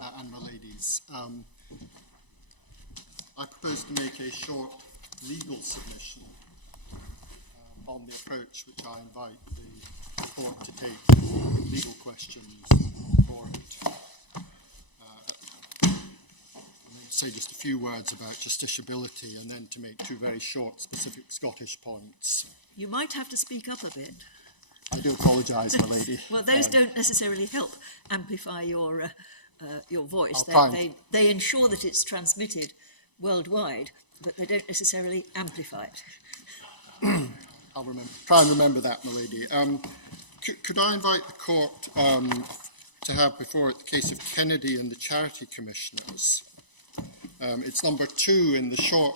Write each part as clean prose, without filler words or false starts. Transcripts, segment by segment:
and my ladies. I propose to make a short legal submission on the approach which I invite the court to take legal questions for it. I'm going to say just a few words about justiciability and then to make two very short specific Scottish points. You might have to speak up a bit. I do apologise, my lady. Well, those don't necessarily help amplify your voice. They ensure that it's transmitted worldwide, but they don't necessarily amplify it. I'll try and remember that, my lady. Could I invite the court to have before it the case of Kennedy and the Charity Commissioners? It's number 2 in the short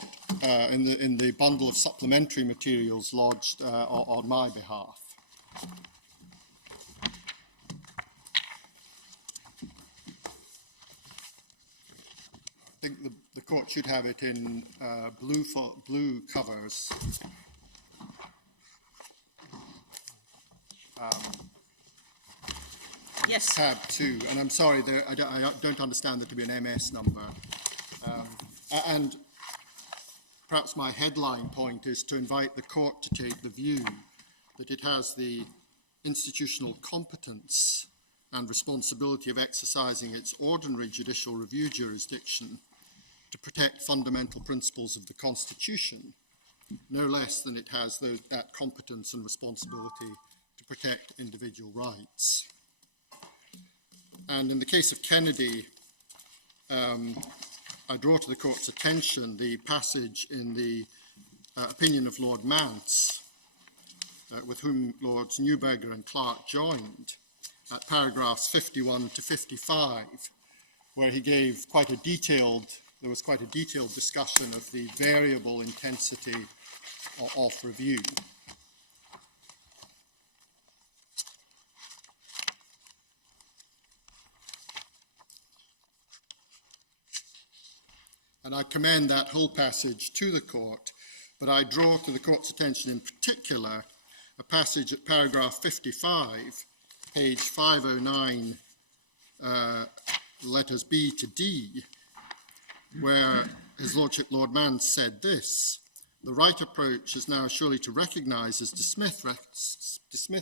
in the bundle of supplementary materials lodged on my behalf. I think the court should have it in blue covers. Yes. Tab 2, and I'm sorry, I don't understand there to be an MS number. And perhaps my headline point is to invite the court to take the view that it has the institutional competence and responsibility of exercising its ordinary judicial review jurisdiction to protect fundamental principles of the Constitution, no less than it has that competence and responsibility to protect individual rights. And in the case of Kennedy, I draw to the court's attention the passage in the opinion of Lord Mance, with whom Lords Newberger and Clark joined, at paragraphs 51 to 55, where he gave there was quite a detailed discussion of the variable intensity of review. And I commend that whole passage to the court, but I draw to the court's attention in particular a passage at paragraph 55, page 509, letters B to D, where His Lordship Lord Mance said this: "The right approach is now surely to recognise, as De Smith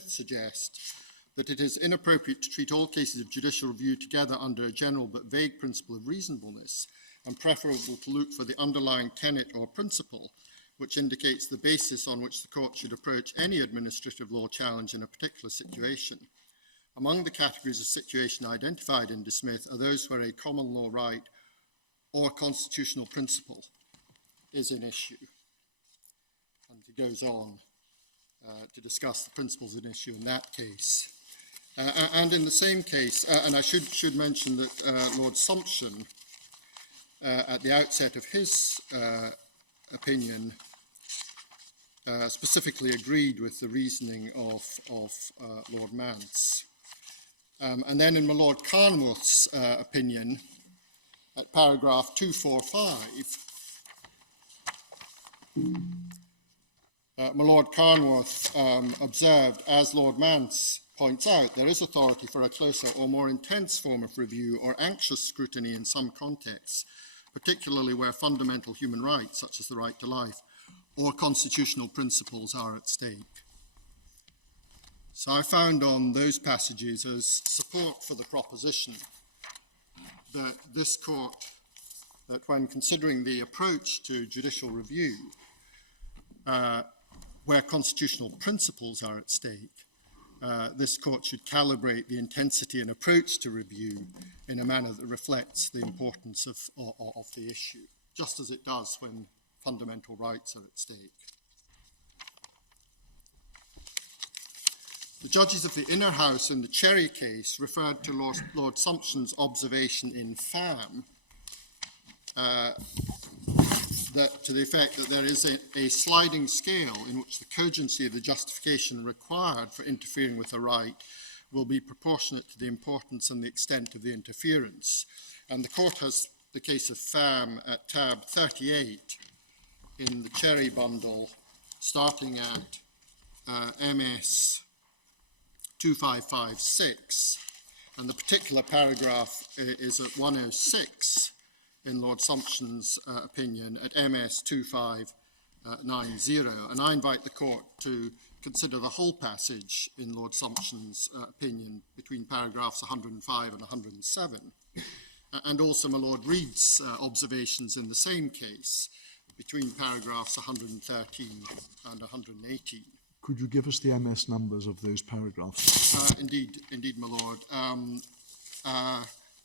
suggests, that it is inappropriate to treat all cases of judicial review together under a general but vague principle of reasonableness, and preferable to look for the underlying tenet or principle which indicates the basis on which the court should approach any administrative law challenge in a particular situation. Among the categories of situation identified in De Smith are those where a common law right or constitutional principle is in issue." And he goes on to discuss the principles in issue in that case. And in the same case, and I should mention that Lord Sumption, at the outset of his opinion, specifically agreed with the reasoning of Lord Mance. And then in my Lord Carnwath's opinion, at paragraph 245, my Lord Carnwath observed, as Lord Mance points out, there is authority for a closer or more intense form of review or anxious scrutiny in some contexts, particularly where fundamental human rights, such as the right to life, or constitutional principles are at stake. So I found on those passages as support for the proposition that this court, that when considering the approach to judicial review, where constitutional principles are at stake, this court should calibrate the intensity and approach to review in a manner that reflects the importance of the issue, just as it does when fundamental rights are at stake. The judges of the Inner House in the Cherry case referred to Lord Sumption's observation in Pham, that to the effect that there is a sliding scale in which the cogency of the justification required for interfering with a right will be proportionate to the importance and the extent of the interference. And the court has the case of Pham at tab 38 in the Cherry bundle, starting at MS 2556, And the particular paragraph is at 106 in Lord Sumption's opinion at MS 2590. And I invite the court to consider the whole passage in Lord Sumption's opinion between paragraphs 105 and 107, and also my Lord Reid's observations in the same case between paragraphs 113 and 118. Could you give us the MS numbers of those paragraphs? Indeed, my Lord.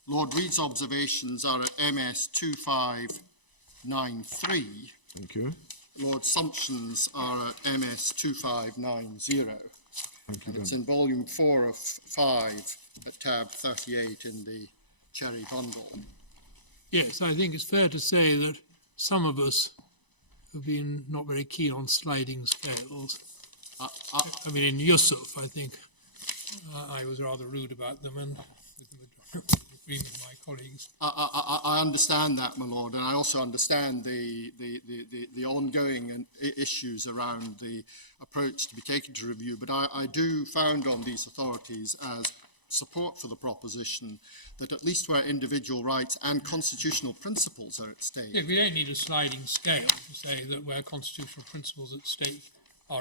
Lord Reid's observations are at MS 2593. Thank you. Lord Sumption's are at MS 2590. Thank you. And it's in volume 4 of 5 at tab 38 in the Cherry Bundle. Yes, I think it's fair to say that some of us have been not very keen on sliding scales. I mean, in Yusuf, I think I was rather rude about them, and with agreeing with my colleagues. I understand that, my Lord, and I also understand the ongoing issues around the approach to be taken to review, but I do found on these authorities as support for the proposition that at least where individual rights and constitutional principles are at stake. Yeah, we don't need a sliding scale to say that where constitutional principles are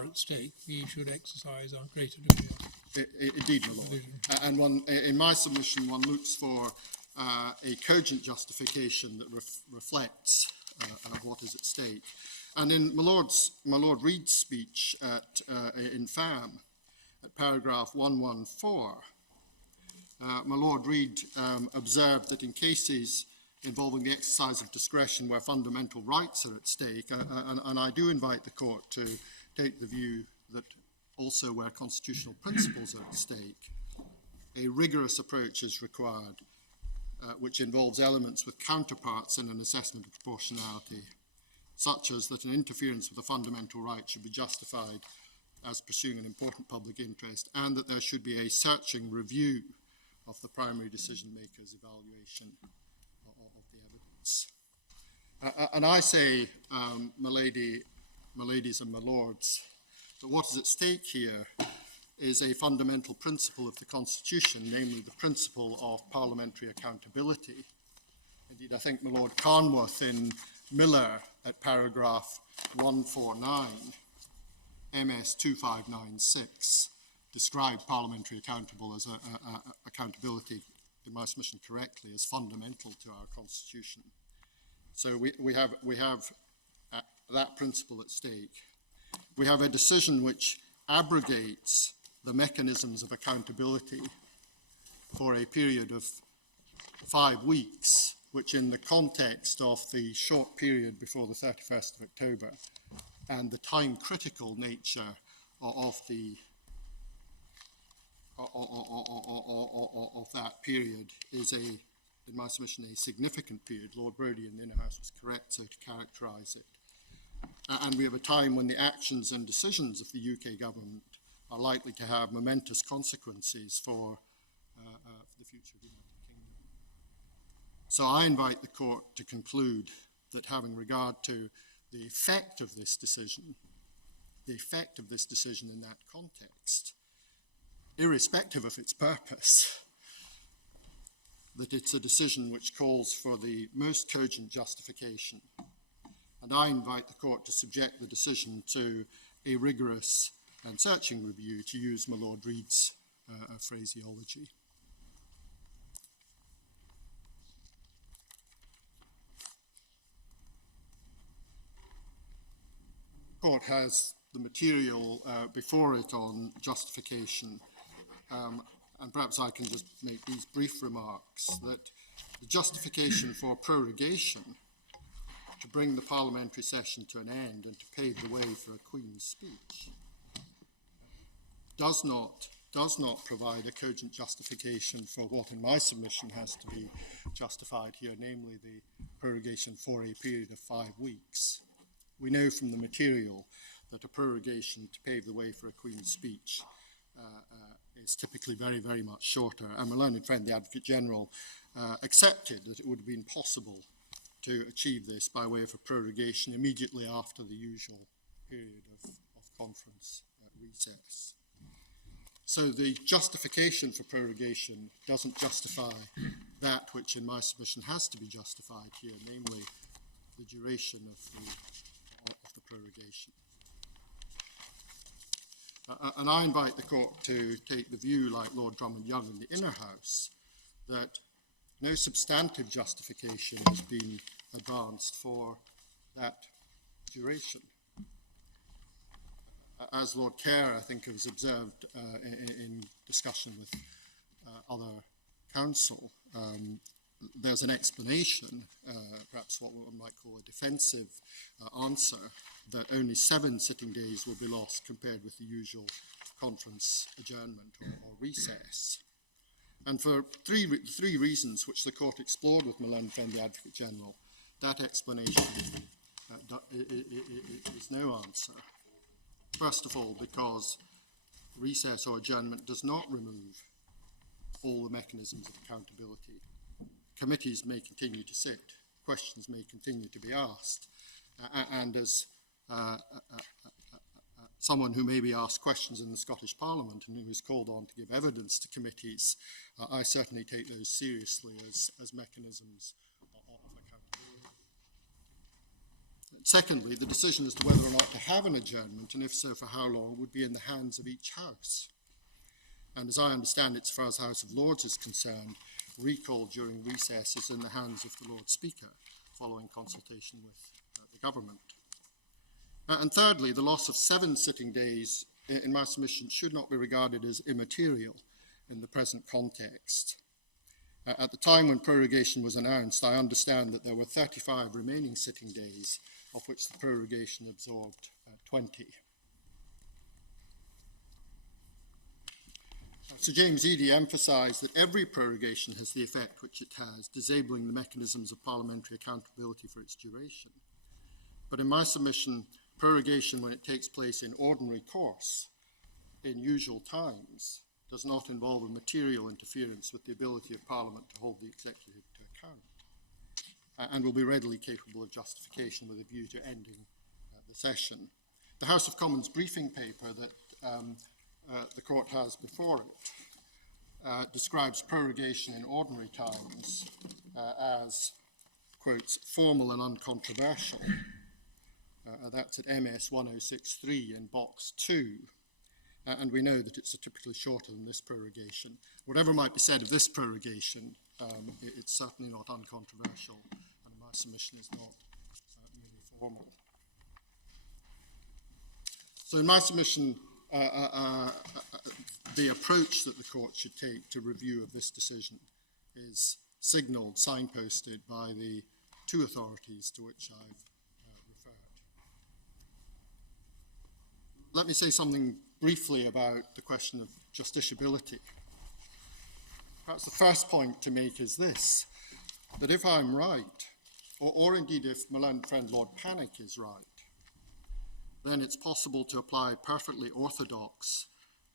at stake, we should exercise our greater degree of Indeed, my Lord. And in my submission, one looks for a cogent justification that reflects what is at stake. And in my Lord Reid's speech in FAM, at paragraph 114, my Lord Reid observed that in cases involving the exercise of discretion where fundamental rights are at stake, and I do invite the court to take the view that also where constitutional principles are at stake, a rigorous approach is required, which involves elements with counterparts in an assessment of proportionality, such as that an interference with a fundamental right should be justified as pursuing an important public interest, and that there should be a searching review of the primary decision maker's evaluation of the evidence. And I say, my ladies and my lords, that what is at stake here is a fundamental principle of the Constitution, namely the principle of parliamentary accountability. Indeed, I think my Lord Carnworth in Miller at paragraph 149, MS 2596, described parliamentary accountability, in my submission correctly, as fundamental to our Constitution. So we have that principle at stake. We have a decision which abrogates the mechanisms of accountability for a period of 5 weeks, which in the context of the short period before the 31st of October and the time-critical nature of that period is in my submission, a significant period. Lord Brodie in the Inner House was correct so to characterise it. And we have a time when the actions and decisions of the UK government are likely to have momentous consequences for the future of the United Kingdom. So I invite the court to conclude that having regard to the effect of this decision in that context, irrespective of its purpose, that it's a decision which calls for the most cogent justification. And I invite the court to subject the decision to a rigorous and searching review, to use my Lord Reid's phraseology. The court has the material before it on justification, and perhaps I can just make these brief remarks, that the justification for prorogation, to bring the parliamentary session to an end and to pave the way for a Queen's speech, does not provide a cogent justification for what in my submission has to be justified here, namely the prorogation for a period of 5 weeks. We know from the material that a prorogation to pave the way for a Queen's speech is typically very, very much shorter. And my learned friend, the Advocate General, accepted that it would have been possible to achieve this by way of a prorogation immediately after the usual period of conference recess. So the justification for prorogation doesn't justify that which in my submission has to be justified here, namely the duration of the prorogation. And I invite the court to take the view, like Lord Drummond Young in the Inner House, that no substantive justification has been advanced for that duration. As Lord Kerr, I think, has observed in discussion with other counsel, there's an explanation, perhaps what one might call a defensive answer, that only 7 sitting days will be lost compared with the usual conference, adjournment, or recess. And for three reasons which the court explored with Milan and the Advocate General, that explanation is no answer. First of all, because recess or adjournment does not remove all the mechanisms of accountability. Committees may continue to sit, questions may continue to be asked, and as someone who may be asked questions in the Scottish Parliament and who is called on to give evidence to committees, I certainly take those seriously as mechanisms of accountability. Secondly, the decision as to whether or not to have an adjournment, and if so, for how long, would be in the hands of each House. And as I understand it, as far as the House of Lords is concerned, recall during recess is in the hands of the Lord Speaker, following consultation with the government. And thirdly, the loss of 7 sitting days, in my submission, should not be regarded as immaterial in the present context. At the time when prorogation was announced, I understand that there were 35 remaining sitting days, of which the prorogation absorbed 20. Sir James Eadie emphasised that every prorogation has the effect which it has, disabling the mechanisms of parliamentary accountability for its duration. But in my submission, prorogation, when it takes place in ordinary course, in usual times, does not involve a material interference with the ability of Parliament to hold the executive to account, and will be readily capable of justification with a view to ending the session. The House of Commons briefing paper that the court has before it describes prorogation in ordinary times as, quotes, formal and uncontroversial. That's at MS 1063 in box 2. And we know that it's typically shorter than this prorogation. Whatever might be said of this prorogation, it's certainly not uncontroversial, and my submission is not merely formal. So in my submission, the approach that the court should take to review of this decision is signalled, signposted by the 2 authorities to which I've referred. Let me say something briefly about the question of justiciability. Perhaps the first point to make is this, that if I'm right, or indeed if my learned friend Lord Panic is right, then it's possible to apply perfectly orthodox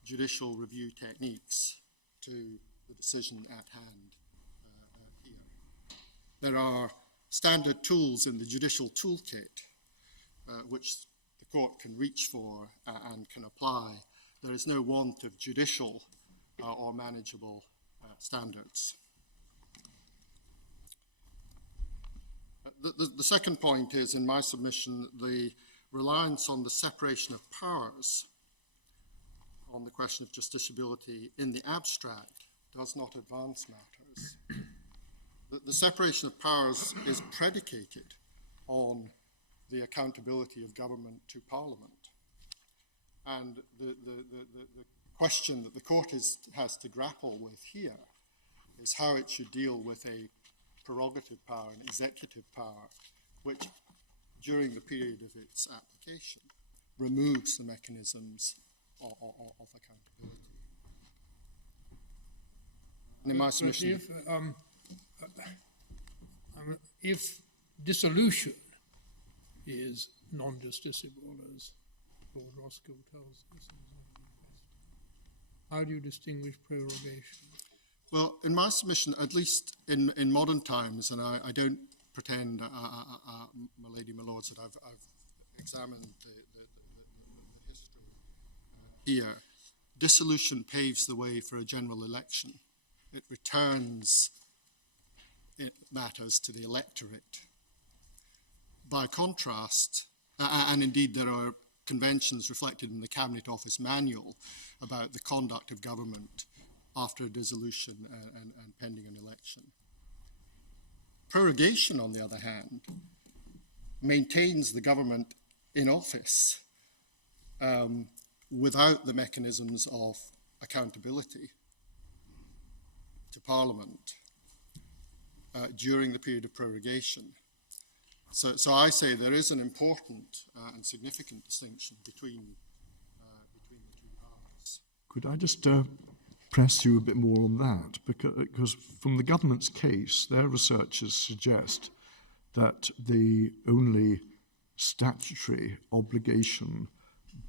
judicial review techniques to the decision at hand here. There are standard tools in the Judicial Toolkit which the court can reach for and can apply. There is no want of judicial or manageable standards. The second point is, in my submission, the reliance on the separation of powers on the question of justiciability in the abstract does not advance matters. The separation of powers is predicated on the accountability of government to Parliament. And the question that the court has to grapple with here is how it should deal with a prerogative power, an executive power, which during the period of its application removes the mechanisms of accountability. And in my submission, if dissolution is non-justiciable, as Lord Roscoe tells us, how do you distinguish prorogation? well, in my submission, at least in modern times, and I don't pretend, my lady, my lords, that I've examined the history here, dissolution paves the way for a general election. It returns matters to the electorate. By contrast, and indeed there are conventions reflected in the Cabinet Office manual about the conduct of government after a dissolution and pending an election. Prorogation, on the other hand, maintains the government in office without the mechanisms of accountability to Parliament during the period of prorogation. So I say there is an important and significant distinction between the two parts. Could I just press you a bit more on that? Because from the government's case, their researchers suggest that the only statutory obligation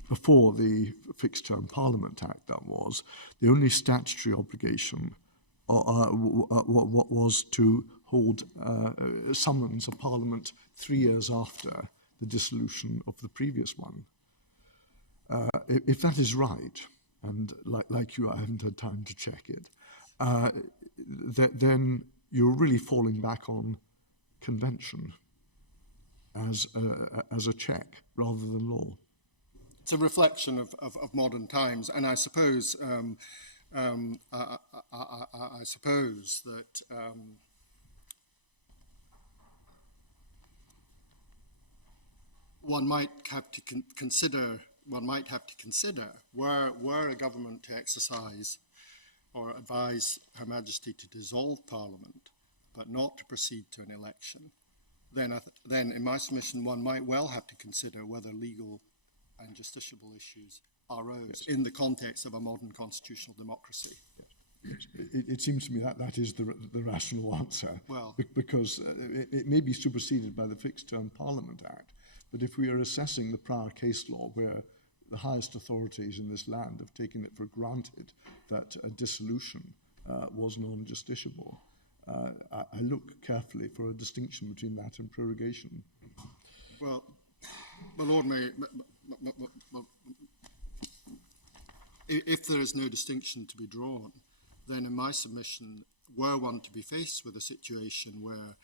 before the Fixed Term Parliament Act, that was, the only statutory obligation was to hold summons of Parliament 3 years after the dissolution of the previous one. If that is right, and like you, I haven't had time to check it, then you're really falling back on convention as a check rather than law. It's a reflection of modern times, and I suppose I suppose that one might have to consider were a government to exercise or advise Her Majesty to dissolve Parliament, but not to proceed to an election, then in my submission one might well have to consider whether legal and justiciable issues arose in the context of a modern constitutional democracy. Yes. It seems to me that is the rational answer. Well, because it may be superseded by the Fixed Term Parliament Act, but if we are assessing the prior case law where the highest authorities in this land have taken it for granted that a dissolution was non-justiciable, I look carefully for a distinction between that and prorogation. Well, my Lord Mayor, if there is no distinction to be drawn, then in my submission, were one to be faced with a situation where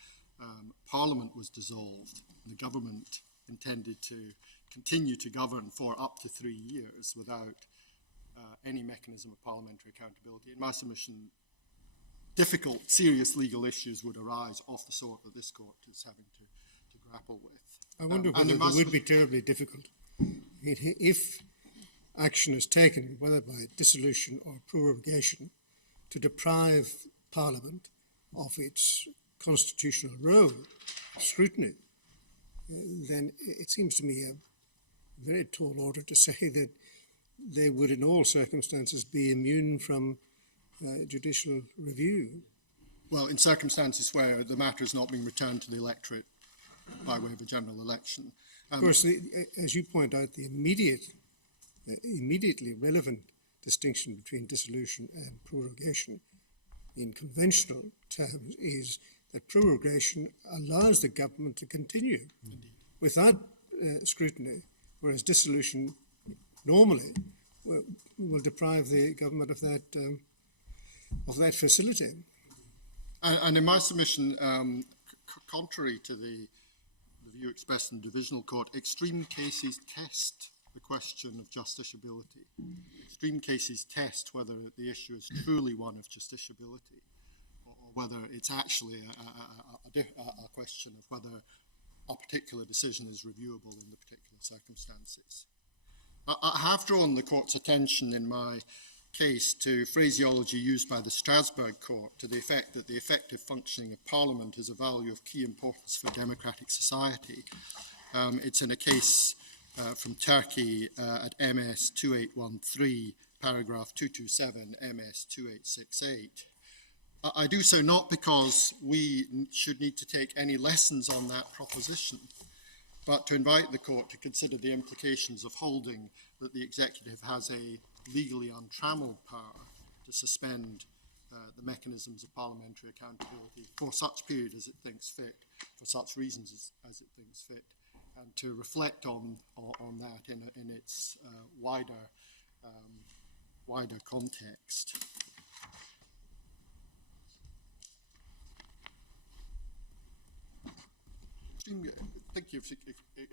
Parliament was dissolved and the government intended to continue to govern for up to 3 years without any mechanism of parliamentary accountability, in my submission, difficult, serious legal issues would arise of the sort that this court is having to grapple with. I wonder whether it would be terribly difficult if action is taken, whether by dissolution or prorogation, to deprive Parliament of its constitutional role of scrutiny. Then it seems to me a very tall order to say that they would in all circumstances be immune from judicial review. Well, in circumstances where the matter is not being returned to the electorate by way of a general election. Of course, as you point out, the immediately relevant distinction between dissolution and prorogation in conventional terms is that prorogation allows the government to continue without scrutiny, whereas dissolution normally will deprive the government of that facility. And in my submission, contrary to the view expressed in the Divisional Court, extreme cases test the question of justiciability. Extreme cases test whether the issue is truly one of justiciability, or whether it's actually a question of whether a particular decision is reviewable in the particular circumstances. I have drawn the court's attention in my case to phraseology used by the Strasbourg court to the effect that the effective functioning of Parliament is a value of key importance for democratic society. It's in a case from Turkey at MS 2813, paragraph 227, MS 2868. I do so not because we should need to take any lessons on that proposition, but to invite the court to consider the implications of holding that the executive has a legally untrammeled power to suspend the mechanisms of parliamentary accountability for such period as it thinks fit, for such reasons as it thinks fit, and to reflect on that in its wider wider context. Thinking of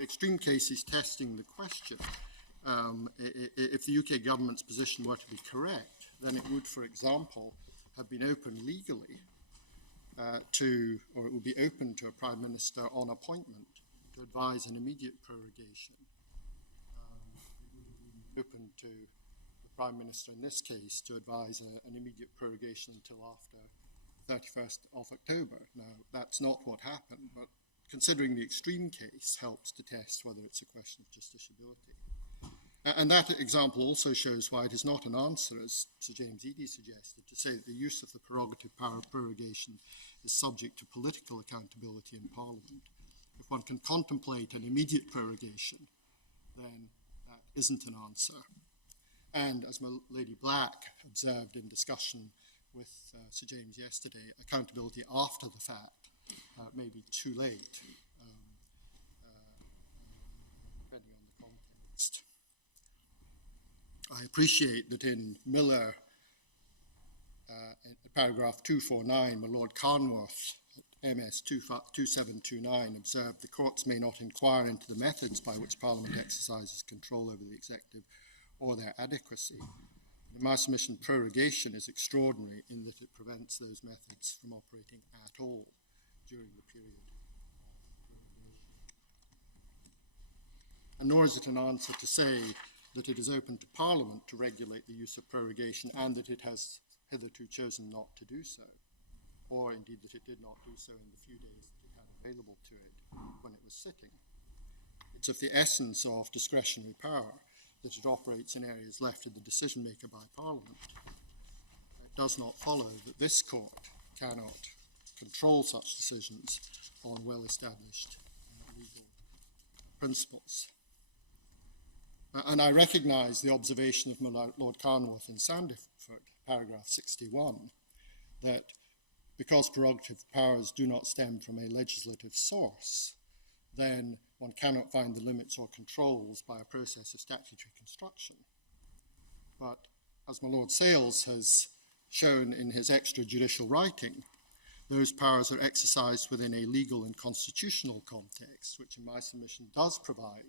extreme cases testing the question, if the UK government's position were to be correct, then it would, for example, have been open legally or it would be open to a Prime Minister on appointment to advise an immediate prorogation. It would have been open to the Prime Minister in this case to advise an immediate prorogation until after 31st of October. Now, that's not what happened, but considering the extreme case helps to test whether it's a question of justiciability. And that example also shows why it is not an answer, as Sir James Eadie suggested, to say that the use of the prerogative power of prorogation is subject to political accountability in Parliament. If one can contemplate an immediate prorogation, then that isn't an answer. And as my Lady Black observed in discussion with Sir James yesterday, accountability after the fact may be too late, depending on the context. I appreciate that in Miller, in paragraph 249, my Lord Carnworth, MS 2729, observed the courts may not inquire into the methods by which Parliament exercises control over the executive or their adequacy. In my submission, prorogation is extraordinary in that it prevents those methods from operating at all during the period of prorogation. And nor is it an answer to say that it is open to Parliament to regulate the use of prorogation and that it has hitherto chosen not to do so, or indeed that it did not do so in the few days that it had available to it when it was sitting. It's of the essence of discretionary power that it operates in areas left to the decision maker by Parliament. It does not follow that this court cannot control such decisions on well-established legal principles. And I recognise the observation of my Lord Carnworth in Sandiford, paragraph 61, that because prerogative powers do not stem from a legislative source, then one cannot find the limits or controls by a process of statutory construction. But as my Lord Sales has shown in his extrajudicial writing, those powers are exercised within a legal and constitutional context, which in my submission does provide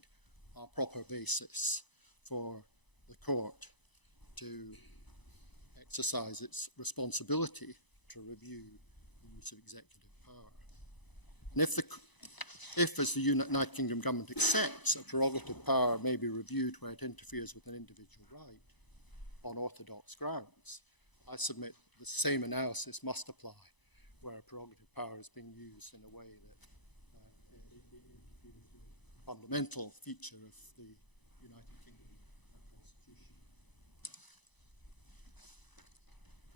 a proper basis for the court to exercise its responsibility to review the use of executive power. And if, as the United Kingdom government accepts, a prerogative power may be reviewed where it interferes with an individual right on orthodox grounds, I submit the same analysis must apply where a prerogative power is being used in a way that fundamental feature of the United Kingdom Constitution.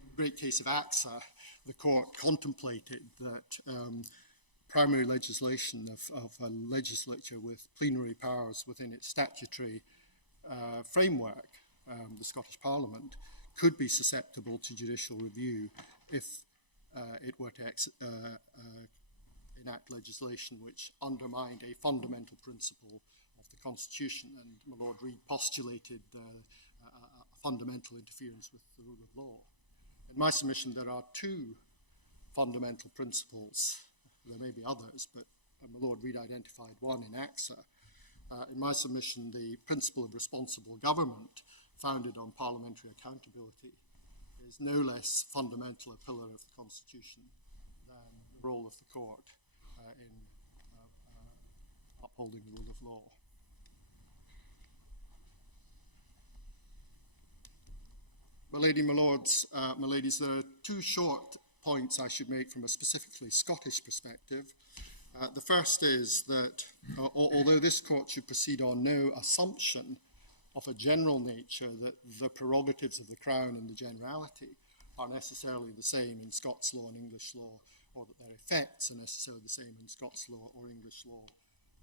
In the great case of AXA, the court contemplated that primary legislation of a legislature with plenary powers within its statutory framework, the Scottish Parliament, could be susceptible to judicial review if it were to enact legislation which undermined a fundamental principle of the Constitution. And my Lord Reid postulated a fundamental interference with the rule of law. In my submission, there are two fundamental principles. There may be others, but my Lord Reid identified one in AXA. In my submission, the principle of responsible government, founded on parliamentary accountability, is no less fundamental a pillar of the Constitution than the role of the court in upholding the rule of law. My lords, my ladies, there are two short points I should make from a specifically Scottish perspective. The first is that although this court should proceed on no assumption of a general nature that the prerogatives of the Crown and the generality are necessarily the same in Scots law and English law, or that their effects are necessarily the same in Scots law or English law,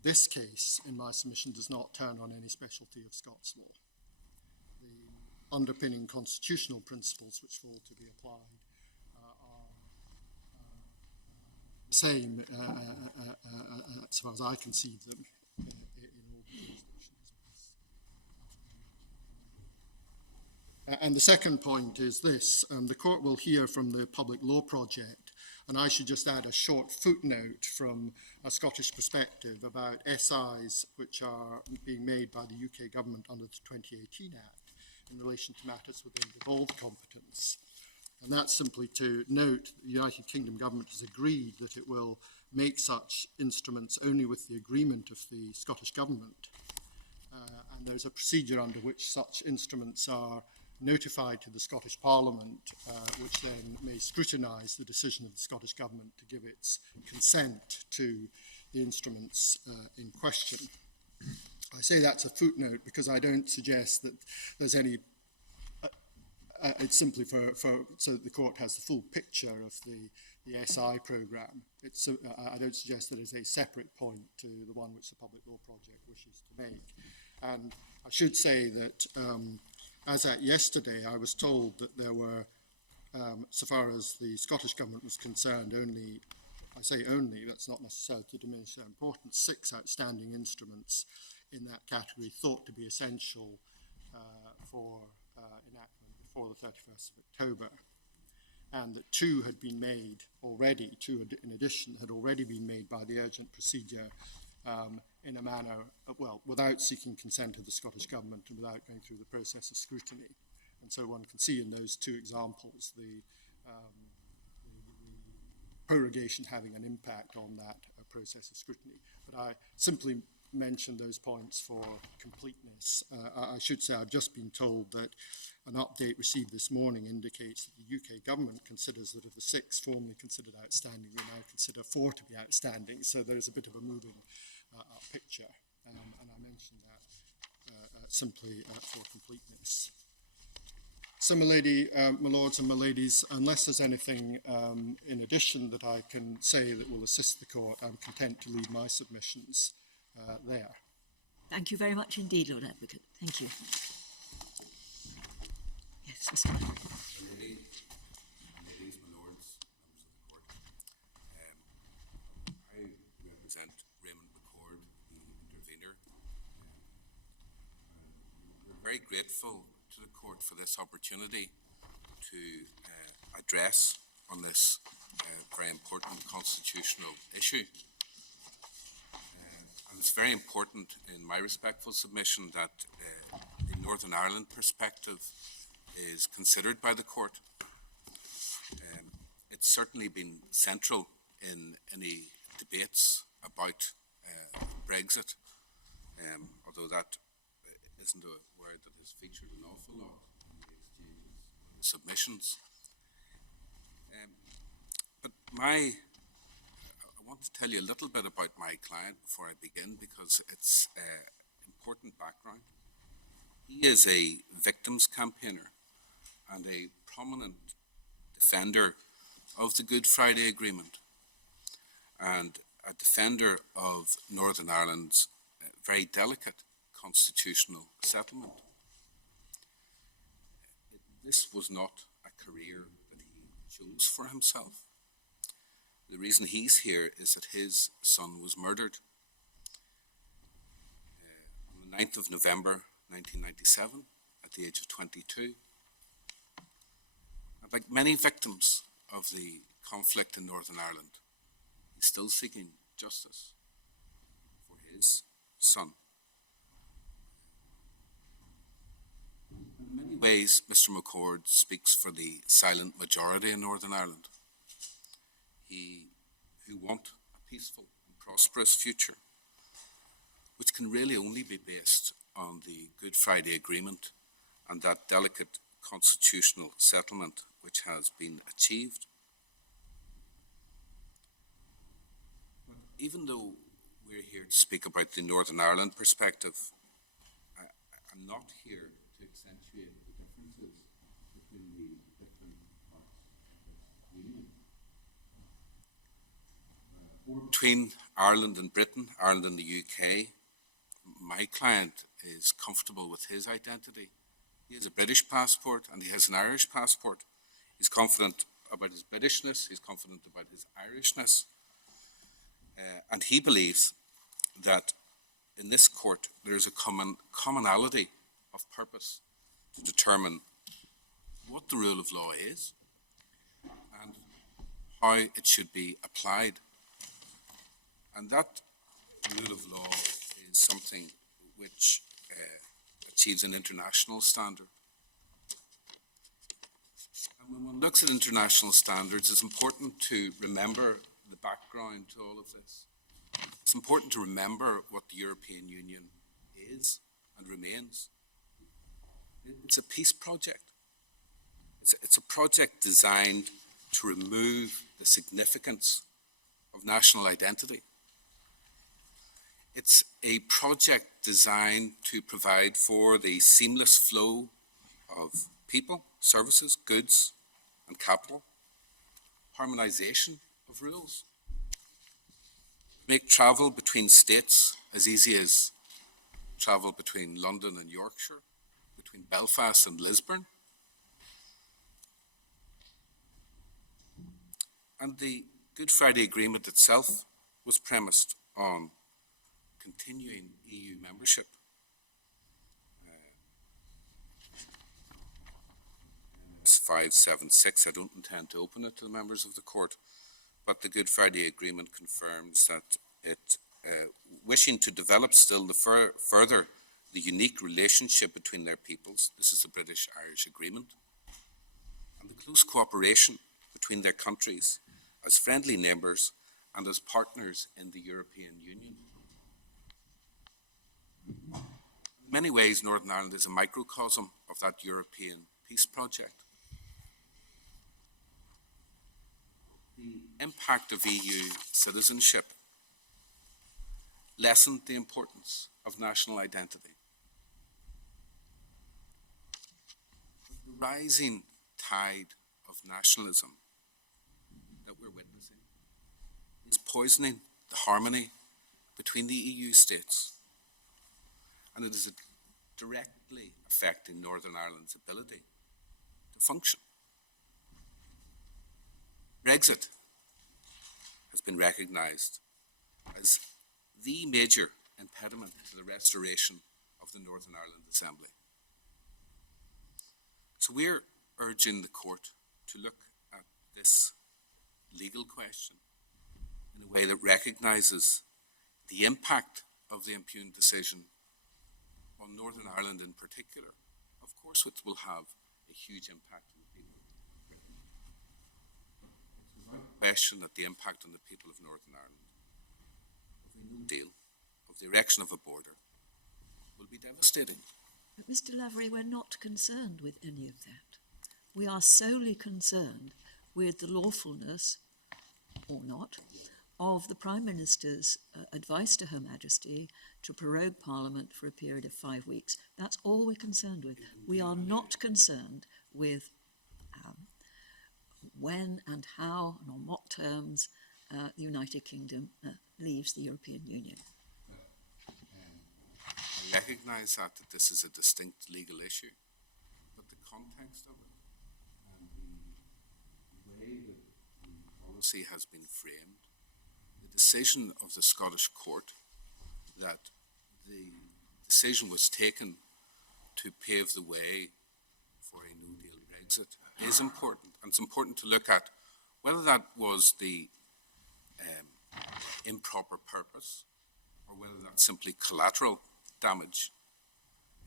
this case, in my submission, does not turn on any specialty of Scots law. The underpinning constitutional principles which fall to be applied are the same, as far as I conceive them, in all jurisdictions. And the second point is this. The court will hear from the Public Law Project, and I should just add a short footnote from a Scottish perspective about SIs which are being made by the UK government under the 2018 Act in relation to matters within devolved competence. And that's simply to note the United Kingdom government has agreed that it will make such instruments only with the agreement of the Scottish government. And there's a procedure under which such instruments are notified to the Scottish Parliament, which then may scrutinise the decision of the Scottish Government to give its consent to the instruments in question. I say that's a footnote because I don't suggest that there's any, it's simply so that the court has the full picture of the SI programme. I don't suggest that it's a separate point to the one which the Public Law Project wishes to make. And I should say that as at yesterday, I was told that there were, so far as the Scottish Government was concerned, only, I say only, that's not necessarily to diminish their importance, 6 outstanding instruments in that category thought to be essential for enactment before the 31st of October. And that 2 had been made already, 2 in addition had already been made by the urgent procedure in a manner, well, without seeking consent of the Scottish Government and without going through the process of scrutiny. And so one can see in those 2 examples the prorogation having an impact on that process of scrutiny. But I simply mentioned those points for completeness. I should say I've just been told that an update received this morning indicates that the UK government considers that of the 6 formerly considered outstanding, we now consider 4 to be outstanding. So there is a bit of a moving picture, and I mentioned that simply for completeness. So, my lords and my ladies, unless there's anything in addition that I can say that will assist the court, I'm content to leave my submissions there. Thank you very much indeed, Lord Advocate. Thank you. Yes, Mr. Ladies, my lords, members of the court, I represent Raymond McCord, the intervener. We're very grateful to the court for this opportunity to address on this very important constitutional issue. And it's very important in my respectful submission that the Northern Ireland perspective is considered by the court. It's certainly been central in any debates about Brexit, although that isn't a word that has featured an awful lot in the exchanges, the submissions. But I want to tell you a little bit about my client before I begin, because it's important background. He is a victims campaigner and a prominent defender of the Good Friday Agreement and a defender of Northern Ireland's very delicate constitutional settlement. This was not a career that he chose for himself. The reason he's here is that his son was murdered on the 9th of November 1997 at the age of 22. And like many victims of the conflict in Northern Ireland, he's still seeking justice for his son. In many ways, Mr. McCord speaks for the silent majority in Northern Ireland. Who want a peaceful and prosperous future, which can really only be based on the Good Friday Agreement and that delicate constitutional settlement which has been achieved. But even though we're here to speak about the Northern Ireland perspective, I'm not here to accentuate the differences between the different parts of this union. Between Ireland and Britain, Ireland and the UK, my client is comfortable with his identity. He has a British passport and he has an Irish passport. He's confident about his Britishness, he's confident about his Irishness, and he believes that in this court there is a commonality of purpose to determine what the rule of law is and how it should be applied. And that rule of law is something which achieves an international standard. And when one looks at international standards, it's important to remember the background to all of this. It's important to remember what the European Union is and remains. It's a peace project. It's a project designed to remove the significance of national identity. It's a project designed to provide for the seamless flow of people, services, goods, and capital, harmonization of rules, make travel between states as easy as travel between London and Yorkshire, between Belfast and Lisburn. And the Good Friday Agreement itself was premised on continuing EU membership. 576, I don't intend to open it to the members of the court, but the Good Friday Agreement confirms that it, wishing to develop still further the unique relationship between their peoples, this is the British-Irish Agreement, and the close cooperation between their countries as friendly neighbours and as partners in the European Union. In many ways, Northern Ireland is a microcosm of that European peace project. The impact of EU citizenship lessened the importance of national identity. The rising tide of nationalism that we're witnessing is poisoning the harmony between the EU states, and it is directly affecting Northern Ireland's ability to function. Brexit has been recognised as the major impediment to the restoration of the Northern Ireland Assembly. So we're urging the court to look at this legal question in a way that recognises the impact of the impugned decision on Northern Ireland in particular. Of course, it will have a huge impact on the people of Britain. It's without question that the impact on the people of Northern Ireland of a no deal, of the erection of a border, will be devastating. But Mr. Lavery, we're not concerned with any of that. We are solely concerned with the lawfulness, or not, of the Prime Minister's advice to Her Majesty to prorogue Parliament for a period of 5 weeks. That's all we're concerned with. We are not concerned with when and how and on what terms the United Kingdom leaves the European Union. I recognise that this is a distinct legal issue, but the context of it and the way that the policy has been framed, the decision of the Scottish court that the decision was taken to pave the way for a no-deal Brexit is important. And it's important to look at whether that was the improper purpose or whether that's simply collateral damage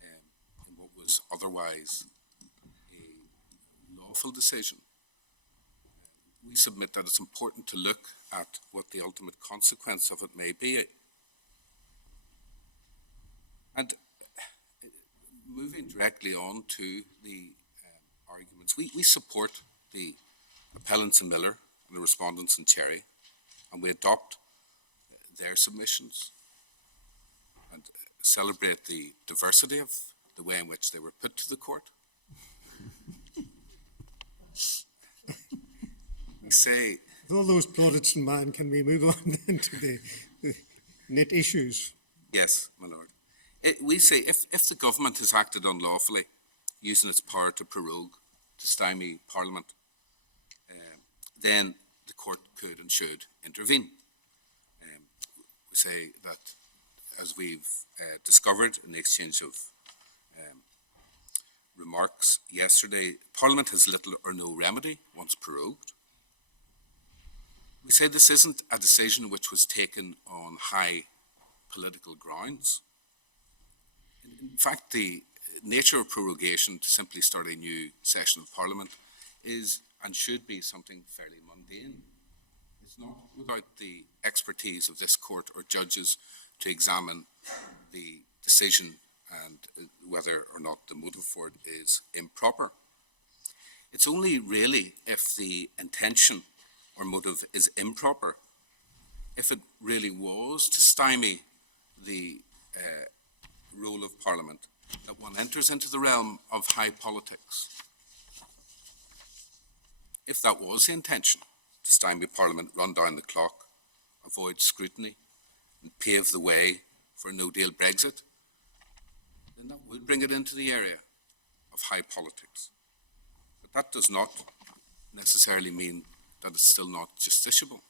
in what was otherwise a lawful decision. We submit that it's important to look at what the ultimate consequence of it may be. And moving directly on to the arguments, we support the appellants in Miller and the respondents in Cherry, and we adopt their submissions and celebrate the diversity of the way in which they were put to the court. We say, with all those plaudits in mind, can we move on then to the net issues? Yes, my lord. We say if the government has acted unlawfully, using its power to prorogue, to stymie Parliament, then the court could and should intervene. We say that, as we've discovered in the exchange of remarks yesterday, Parliament has little or no remedy once prorogued. We say this isn't a decision which was taken on high political grounds. In fact, the nature of prorogation to simply start a new session of Parliament is and should be something fairly mundane. It's not without the expertise of this court or judges to examine the decision and whether or not the motive for it is improper. It's only really if the intention or motive is improper, if it really was to stymie the role of Parliament, that one enters into the realm of high politics. If that was the intention, to stymie Parliament, run down the clock, avoid scrutiny, and pave the way for a no-deal Brexit, then that would bring it into the area of high politics. But that does not necessarily mean that it's still not justiciable.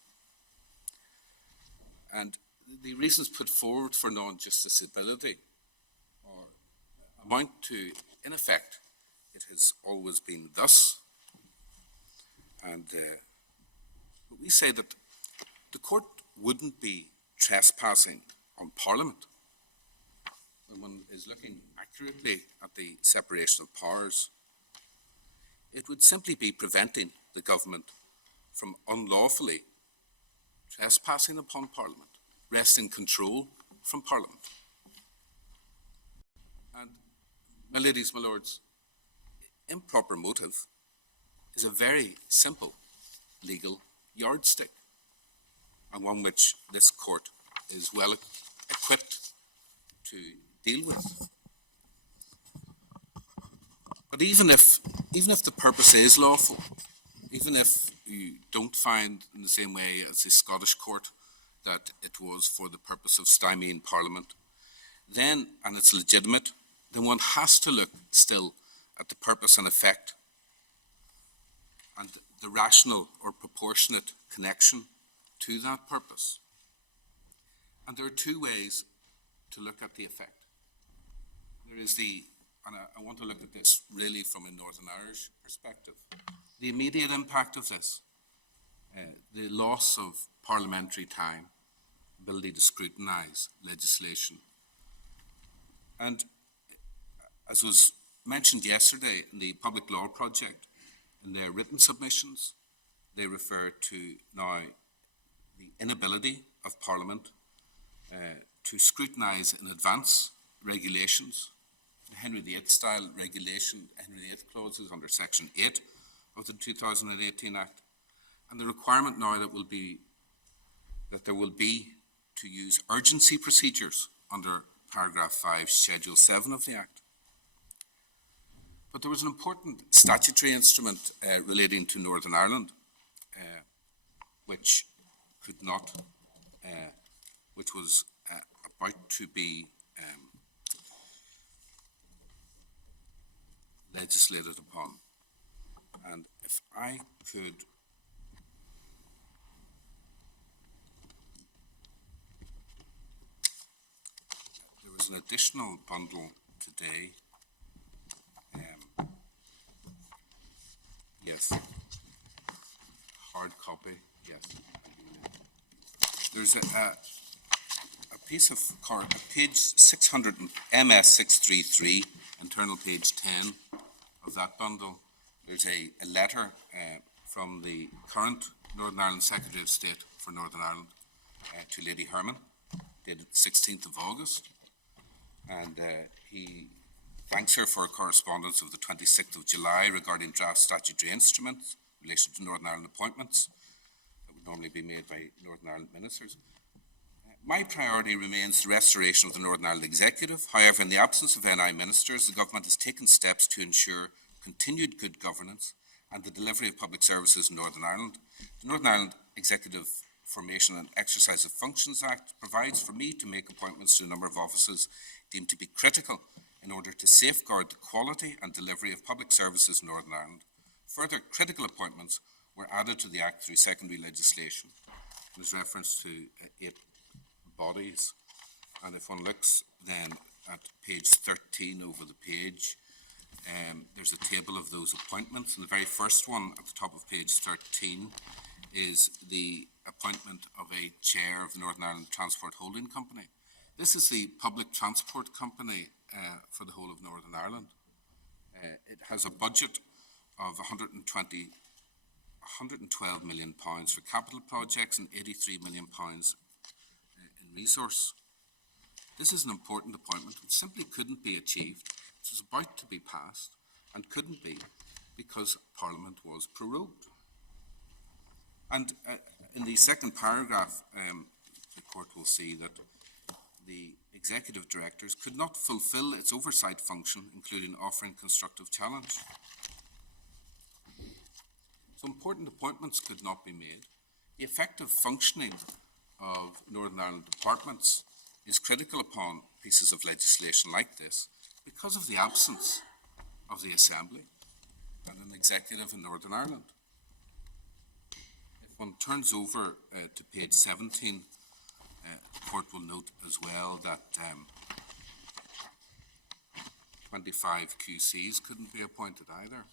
And the reasons put forward for non-justiciability amount to, in effect, it has always been thus. And we say that the court wouldn't be trespassing on Parliament when one is looking accurately at the separation of powers. It would simply be preventing the government from unlawfully trespassing upon Parliament, wresting control from Parliament. And, my ladies, my lords, improper motive is a very simple legal yardstick, and one which this court is well equipped to deal with. But even if the purpose is lawful, even if you don't find in the same way as the Scottish court that it was for the purpose of stymieing Parliament, then, and it's legitimate, then one has to look still at the purpose and effect and the rational or proportionate connection to that purpose. And there are two ways to look at the effect. There is and I want to look at this really from a Northern Irish perspective, the immediate impact of this, the loss of parliamentary time, ability to scrutinise legislation. And as was mentioned yesterday in the Public Law Project, in their written submissions, they refer to now the inability of Parliament to scrutinise in advance regulations, Henry VIII style regulation, Henry VIII clauses under Section 8 of the 2018 Act, and the requirement now that there will be to use urgency procedures under paragraph 5, Schedule 7 of the Act. But there was an important statutory instrument relating to Northern Ireland, which could not, which was about to be legislated upon. And if I could there was an additional bundle today. Yes. Hard copy, yes. There's a piece of page 600, MS 633, internal page 10 of that bundle. There's a letter from the current Northern Ireland Secretary of State for Northern Ireland to Lady Herman, dated 16th of August. And he thanks her for a correspondence of the 26th of July regarding draft statutory instruments in relation to Northern Ireland appointments that would normally be made by Northern Ireland ministers. My priority remains the restoration of the Northern Ireland Executive. However, in the absence of NI ministers, the government has taken steps to ensure continued good governance and the delivery of public services in Northern Ireland. The Northern Ireland Executive Formation and Exercise of Functions Act provides for me to make appointments to a number of offices deemed to be critical in order to safeguard the quality and delivery of public services in Northern Ireland. Further critical appointments were added to the Act through secondary legislation. There's reference to 8 bodies, and if one looks then at page 13 over the page, there's a table of those appointments, and the very first one at the top of page 13 is the appointment of a chair of the Northern Ireland Transport Holding Company. This is the public transport company for the whole of Northern Ireland. It has a budget of 112 million pounds for capital projects and 83 million pounds in resource. This is an important appointment which simply couldn't be achieved. It was about to be passed and couldn't be because Parliament was prorogued. And in the second paragraph, the court will see that the executive directors could not fulfil its oversight function, including offering constructive challenge. So important appointments could not be made. The effective functioning of Northern Ireland departments is critical upon pieces of legislation like this because of the absence of the Assembly and an executive in Northern Ireland. If one turns over to page 17, the court will note as well that 25 QCs couldn't be appointed either.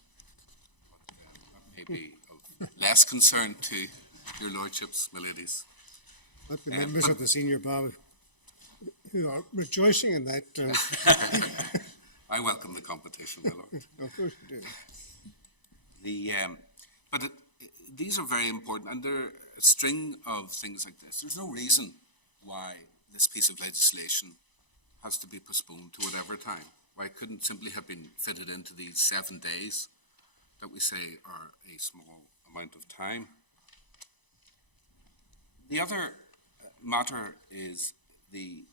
But, that may be of less concern to your lordships, my ladies. Might be members of the senior bar who are rejoicing in that. I welcome the competition, my lord. Of course you do. These are very important, and there are a string of things like this. There's no reason why this piece of legislation has to be postponed to whatever time. Why it couldn't simply have been fitted into these 7 days that we say are a small amount of time. The other matter is the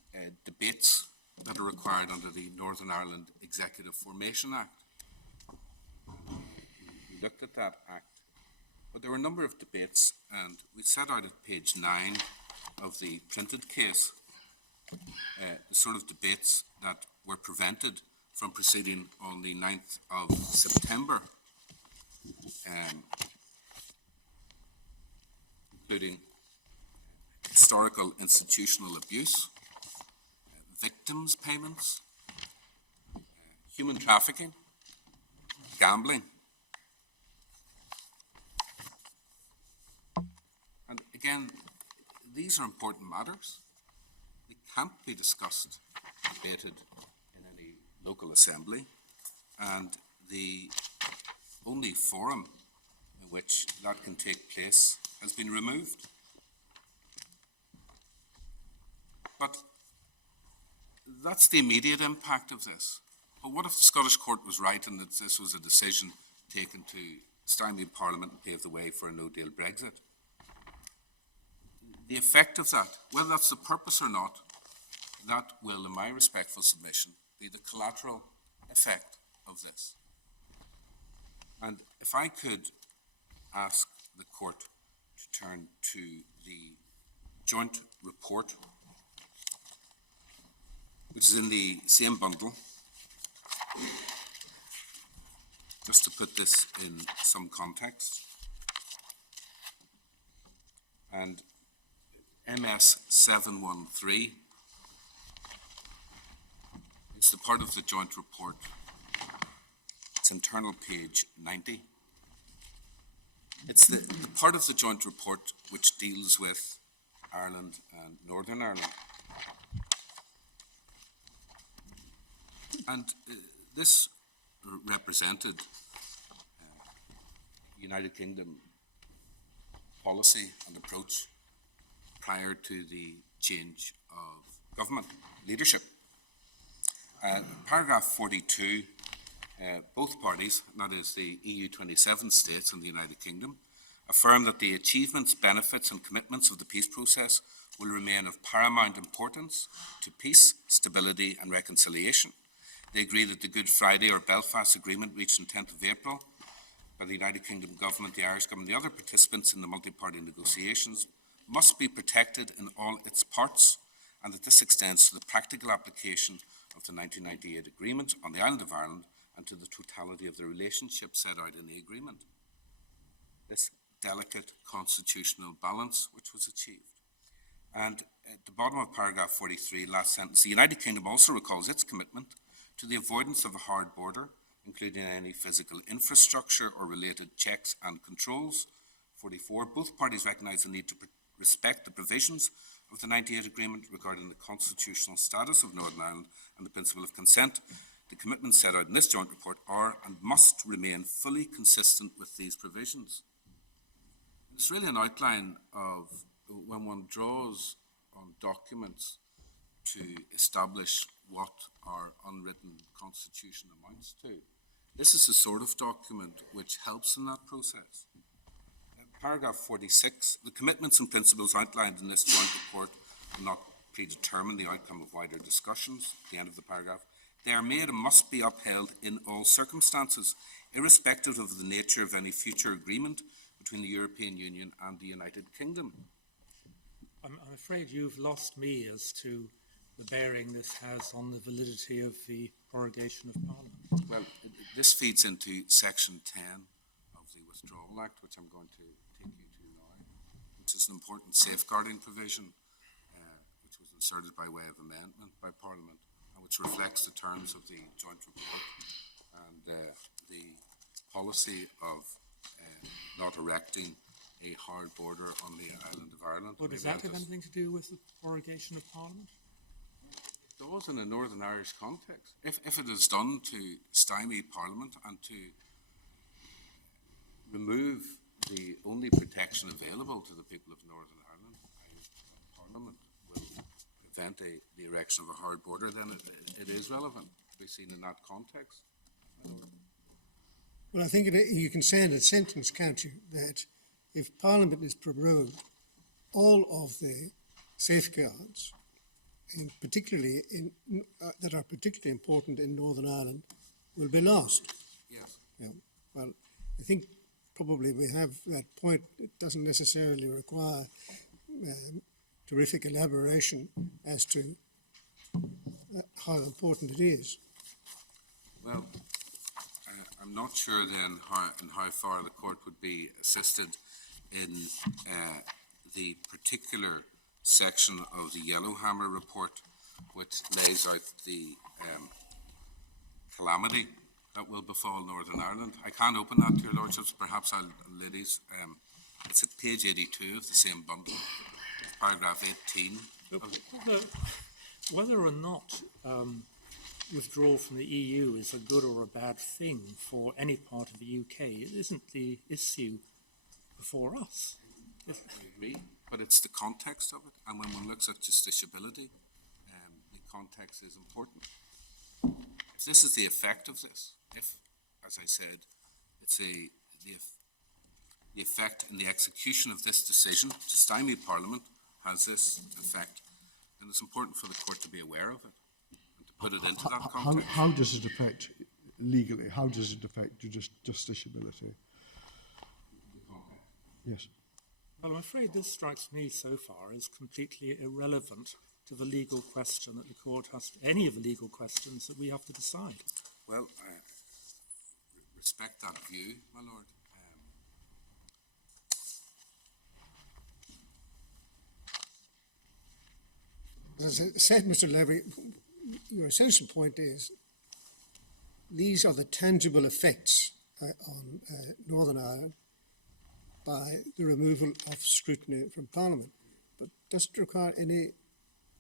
debates that are required under the Northern Ireland Executive Formation Act. We looked at that act, but there were a number of debates, and we set out at page 9 of the printed case the sort of debates that were prevented from proceeding on the 9th of September, including historical institutional abuse, victims' payments, human trafficking, gambling. And again, these are important matters. They can't be discussed, debated in any local assembly, and the only forum in which that can take place has been removed. But that's the immediate impact of this. But what if the Scottish Court was right and that this was a decision taken to stymie Parliament and pave the way for a no-deal Brexit? The effect of that, whether that's the purpose or not, that will, in my respectful submission, be the collateral effect of this. And if I could ask the court to turn to the joint report, which is in the same bundle, just to put this in some context. And MS 713 is the part of the joint report. It's internal page 90. It's the part of the joint report which deals with Ireland and Northern Ireland. And this represented United Kingdom policy and approach prior to the change of government leadership. Paragraph 42, both parties, that is the EU 27 states and the United Kingdom, affirm that the achievements, benefits and commitments of the peace process will remain of paramount importance to peace, stability and reconciliation. They agree that the Good Friday or Belfast Agreement reached on 10th of April by the United Kingdom government, the Irish government, and the other participants in the multi-party negotiations must be protected in all its parts, and that this extends to the practical application of the 1998 agreement on the island of Ireland and to the totality of the relationship set out in the agreement. This delicate constitutional balance which was achieved. And at the bottom of paragraph 43, last sentence, the United Kingdom also recalls its commitment to the avoidance of a hard border including any physical infrastructure or related checks and controls. 44, both parties recognise the need to respect the provisions of the 98 Agreement regarding the constitutional status of Northern Ireland and the principle of consent. The commitments set out in this joint report are and must remain fully consistent with these provisions. It's really an outline of when one draws on documents to establish what our unwritten constitution amounts to. This is the sort of document which helps in that process. Paragraph 46, the commitments and principles outlined in this joint report will not predetermine the outcome of wider discussions. At the end of the paragraph, they are made and must be upheld in all circumstances, irrespective of the nature of any future agreement between the European Union and the United Kingdom. I'm afraid you've lost me as to the bearing this has on the validity of the prorogation of Parliament. Well, this feeds into Section 10 of the Withdrawal Act, which I'm going to take you to now, which is an important safeguarding provision, which was inserted by way of amendment by Parliament, and which reflects the terms of the joint report and the policy of not erecting a hard border on the island of Ireland. Well, does that have anything to do with the prorogation of Parliament? It does in a Northern Irish context. If it is done to stymie Parliament and to remove the only protection available to the people of Northern Ireland, Parliament will prevent the erection of a hard border, then it is relevant to be seen in that context. Well, I think you can say in a sentence, can't you, that if Parliament is prorogued, all of the safeguards, and particularly that are particularly important in Northern Ireland, will be lost. Yes. Yeah. Well, I think probably we have that point. It doesn't necessarily require terrific elaboration as to how important it is. Well, I'm not sure then how far the court would be assisted in the particular section of the Yellowhammer report, which lays out the calamity that will befall Northern Ireland. I can't open that to your lordships, perhaps I'll, ladies. It's at page 82 of the same bundle, paragraph 18. Whether or not withdrawal from the EU is a good or a bad thing for any part of the UK, it isn't the issue before us. I agree, but it's the context of it, and when one looks at justiciability, the context is important. If this is the effect of this, if, as I said, it's the effect in the execution of this decision to stymie Parliament has this effect, then it's important for the court to be aware of it and to put it into that context. How does it affect legally? How does it affect justiciability? Yes. Well, I'm afraid this strikes me so far as completely irrelevant to the legal question that the court has, any of the legal questions that we have to decide. Well, I respect that view, my lord. As I said, Mr. Levy, your essential point is these are the tangible effects on Northern Ireland by the removal of scrutiny from Parliament. But does it require any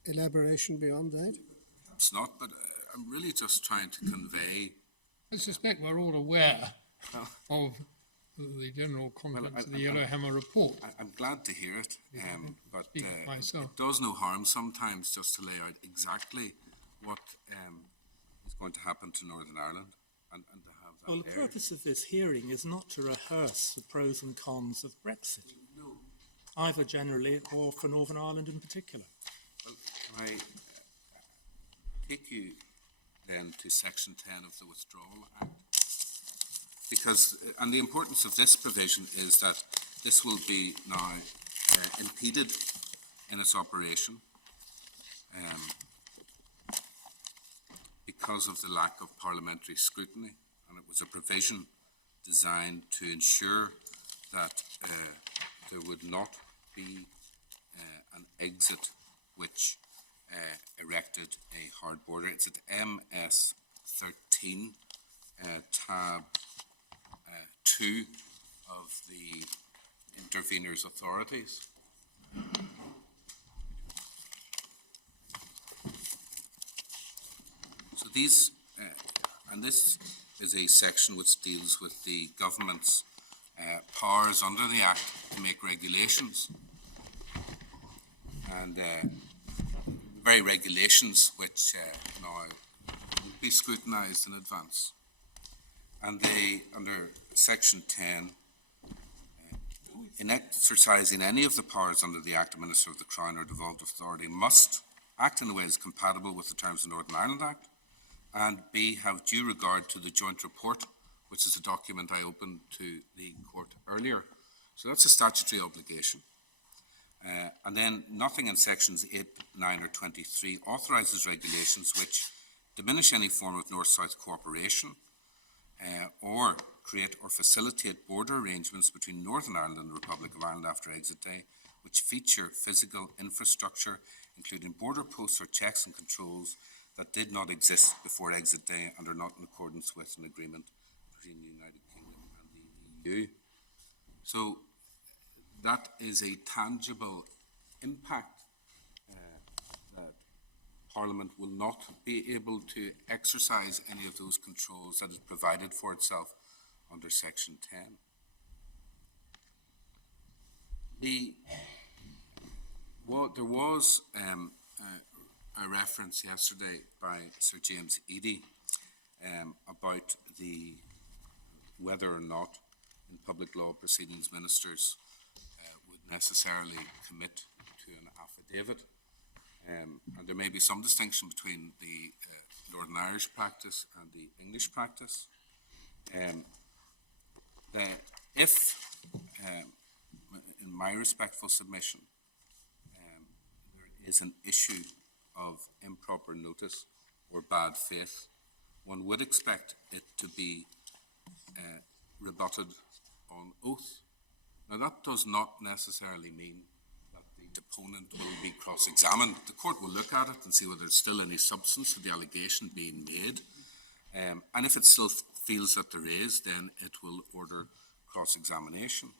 elaboration beyond that? Perhaps not, but I'm really just trying to convey. I suspect we're all aware of the general contents of the Yellowhammer report. I'm glad to hear it, but it myself. does no harm sometimes just to lay out exactly what is going to happen to Northern Ireland and to have that. Well, the purpose of this hearing is not to rehearse the pros and cons of Brexit, No. either generally or for Northern Ireland in particular. Well, can I take you then to Section 10 of the Withdrawal Act? Because, and the importance of this provision is that this will be now impeded in its operation because of the lack of parliamentary scrutiny, and it was a provision designed to ensure that there would not be an exit which erected a hard border. It's at MS 13 tab 2 of the intervener's authorities. So these, and this is a section which deals with the government's powers under the Act to make regulations. And the very regulations which now would be scrutinised in advance. And they, under Section 10, in exercising any of the powers under the Act, a Minister of the Crown or devolved authority must act in a way that is compatible with the terms of the Northern Ireland Act, and B, have due regard to the joint report, which is a document I opened to the court earlier. So that's a statutory obligation. And then nothing in sections 8, 9 or 23 authorises regulations which diminish any form of north-south cooperation or create or facilitate border arrangements between Northern Ireland and the Republic of Ireland after exit day, which feature physical infrastructure, including border posts or checks and controls that did not exist before exit day and are not in accordance with an agreement between the United Kingdom and the EU. So that is a tangible impact that Parliament will not be able to exercise any of those controls that is provided for itself under Section 10. There was a reference yesterday by Sir James Eadie about whether or not in public law proceedings ministers would necessarily commit to an affidavit. And there may be some distinction between the Northern Irish practice and the English practice. If, in my respectful submission, there is an issue of improper notice or bad faith, one would expect it to be rebutted on oath. Now, that does not necessarily mean that the deponent will be cross-examined. The court will look at it and see whether there's still any substance to the allegation being made. And if it still feels that there is, then it will order cross-examination.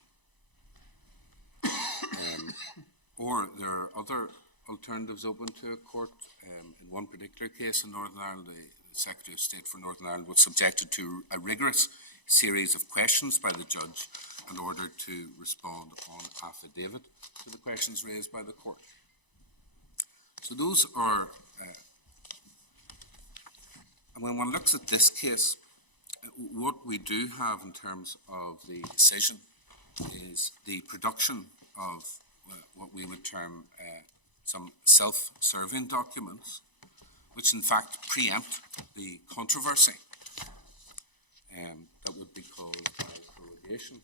Or there are other alternatives open to a court. In one particular case in Northern Ireland, the Secretary of State for Northern Ireland was subjected to a rigorous series of questions by the judge in order to respond on affidavit to the questions raised by the court. So those are, and when one looks at this case, what we do have in terms of the decision is the production of what we would term some self-serving documents, which in fact preempt the controversy that would be caused by prorogation.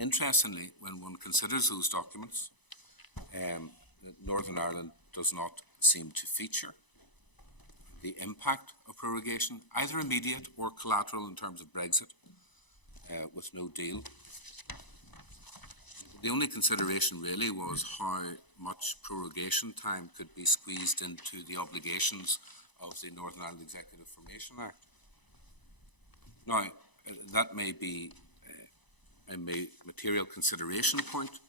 Interestingly, when one considers those documents, Northern Ireland does not seem to feature the impact of prorogation, either immediate or collateral in terms of Brexit, with no deal. The only consideration really was how much prorogation time could be squeezed into the obligations of the Northern Ireland Executive Formation Act. Now, that may be a material consideration point,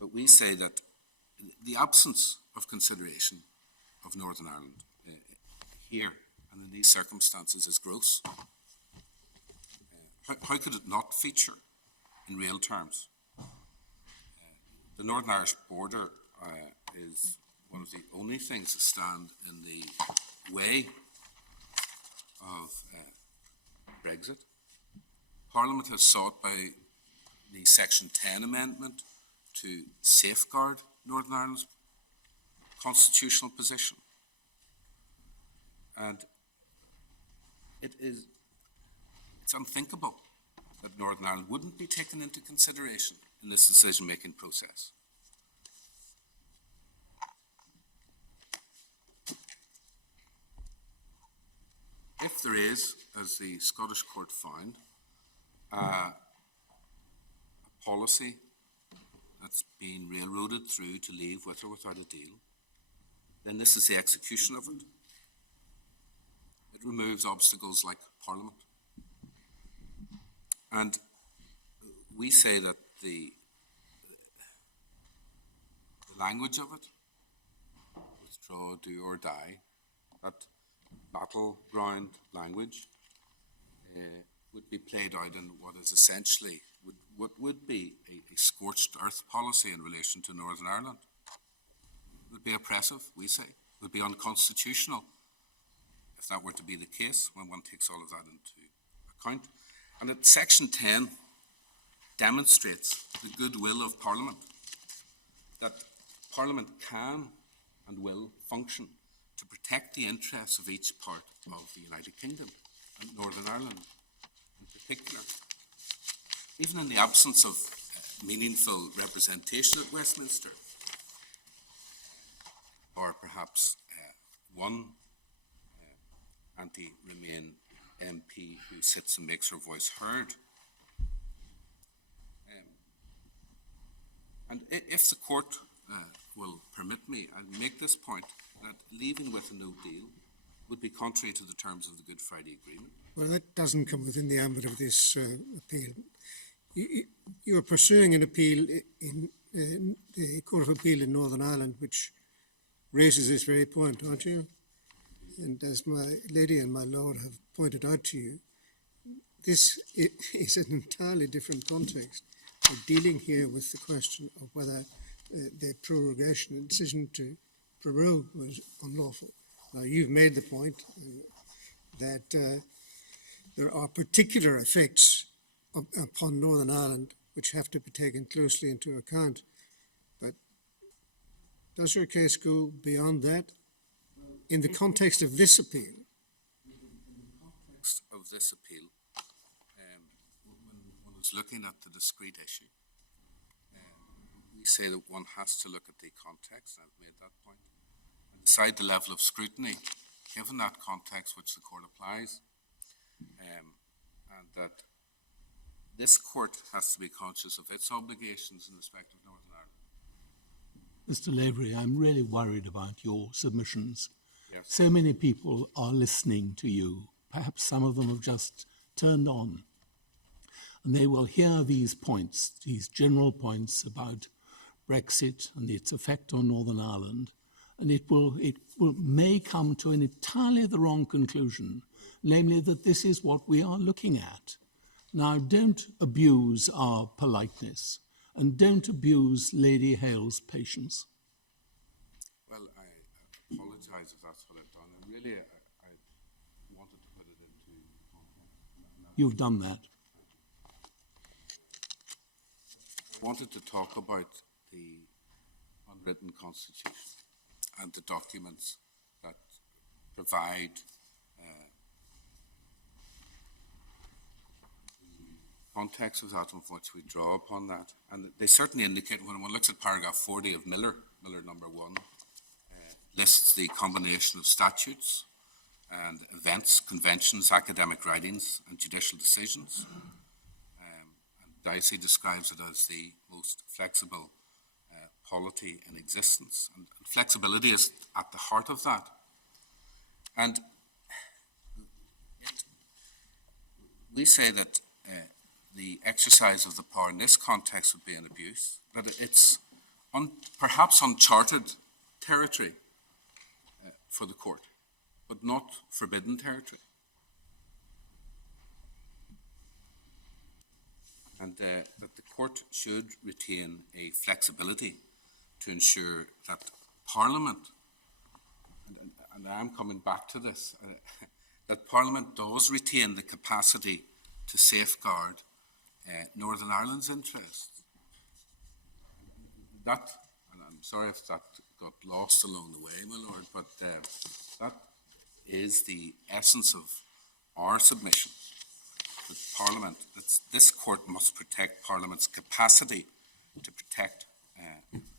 but we say that the absence of consideration of Northern Ireland here and in these circumstances is gross. How could it not feature in real terms? The Northern Irish border is one of the only things that stand in the way of Brexit. Parliament has sought by the Section 10 amendment to safeguard Northern Ireland's constitutional position. And it's unthinkable that Northern Ireland wouldn't be taken into consideration in this decision-making process. If there is, as the Scottish court found, a policy that's being railroaded through to leave with or without a deal, then this is the execution of it. it removes obstacles like Parliament. And we say that the language of it, withdraw, do or die, that battleground language would be played out in what is essentially what would be a scorched earth policy in relation to Northern Ireland. It would be oppressive, we say. It would be unconstitutional if that were to be the case when one takes all of that into account. And that Section 10 demonstrates the goodwill of Parliament, that Parliament can and will function to protect the interests of each part of the United Kingdom and Northern Ireland in particular. Even in the absence of meaningful representation at Westminster, or perhaps one anti-Remain MP who sits and makes her voice heard. And if the court will permit me, I'll make this point, that leaving with a no deal would be contrary to the terms of the Good Friday Agreement. Well, that doesn't come within the ambit of this appeal. You're pursuing an appeal in the Court of Appeal in Northern Ireland, which raises this very point, aren't you? And as my lady and my lord have pointed out to you, this is an entirely different context. We're dealing here with the question of whether the prorogation, the decision to prorogue, was unlawful. Now, you've made the point that there are particular effects upon Northern Ireland which have to be taken closely into account. But does your case go beyond that? In the context of this appeal? In the context of this appeal, when one is looking at the discrete issue, we say that one has to look at the context, I've made that point, and decide the level of scrutiny given that context which the court applies, and that this court has to be conscious of its obligations in respect of Northern Ireland. Mr. Lavery, I'm really worried about your submissions. Yes. So many people are listening to you. Perhaps some of them have just turned on. And they will hear these points, these general points about Brexit and its effect on Northern Ireland, and it may come to an entirely the wrong conclusion, namely that this is what we are looking at. Now, don't abuse our politeness, and don't abuse Lady Hale's patience. Well, I apologise if that's what I've done. And really, I wanted to put it into context. You've done that. I wanted to talk about the unwritten constitution and the documents that provide context of that and which we draw upon that. And they certainly indicate, when one looks at paragraph 40 of Miller number 1, lists the combination of statutes and events, conventions, academic writings, and judicial decisions. And Dicey describes it as the most flexible polity in existence. And flexibility is at the heart of that. And we say that the exercise of the power in this context would be an abuse, that it's perhaps uncharted territory for the court, but not forbidden territory. And that the court should retain a flexibility to ensure that Parliament, and I'm coming back to this, that Parliament does retain the capacity to safeguard Northern Ireland's interests. That, and I'm sorry if that got lost along the way, my lord, but that is the essence of our submission. That Parliament, that this court must protect Parliament's capacity to protect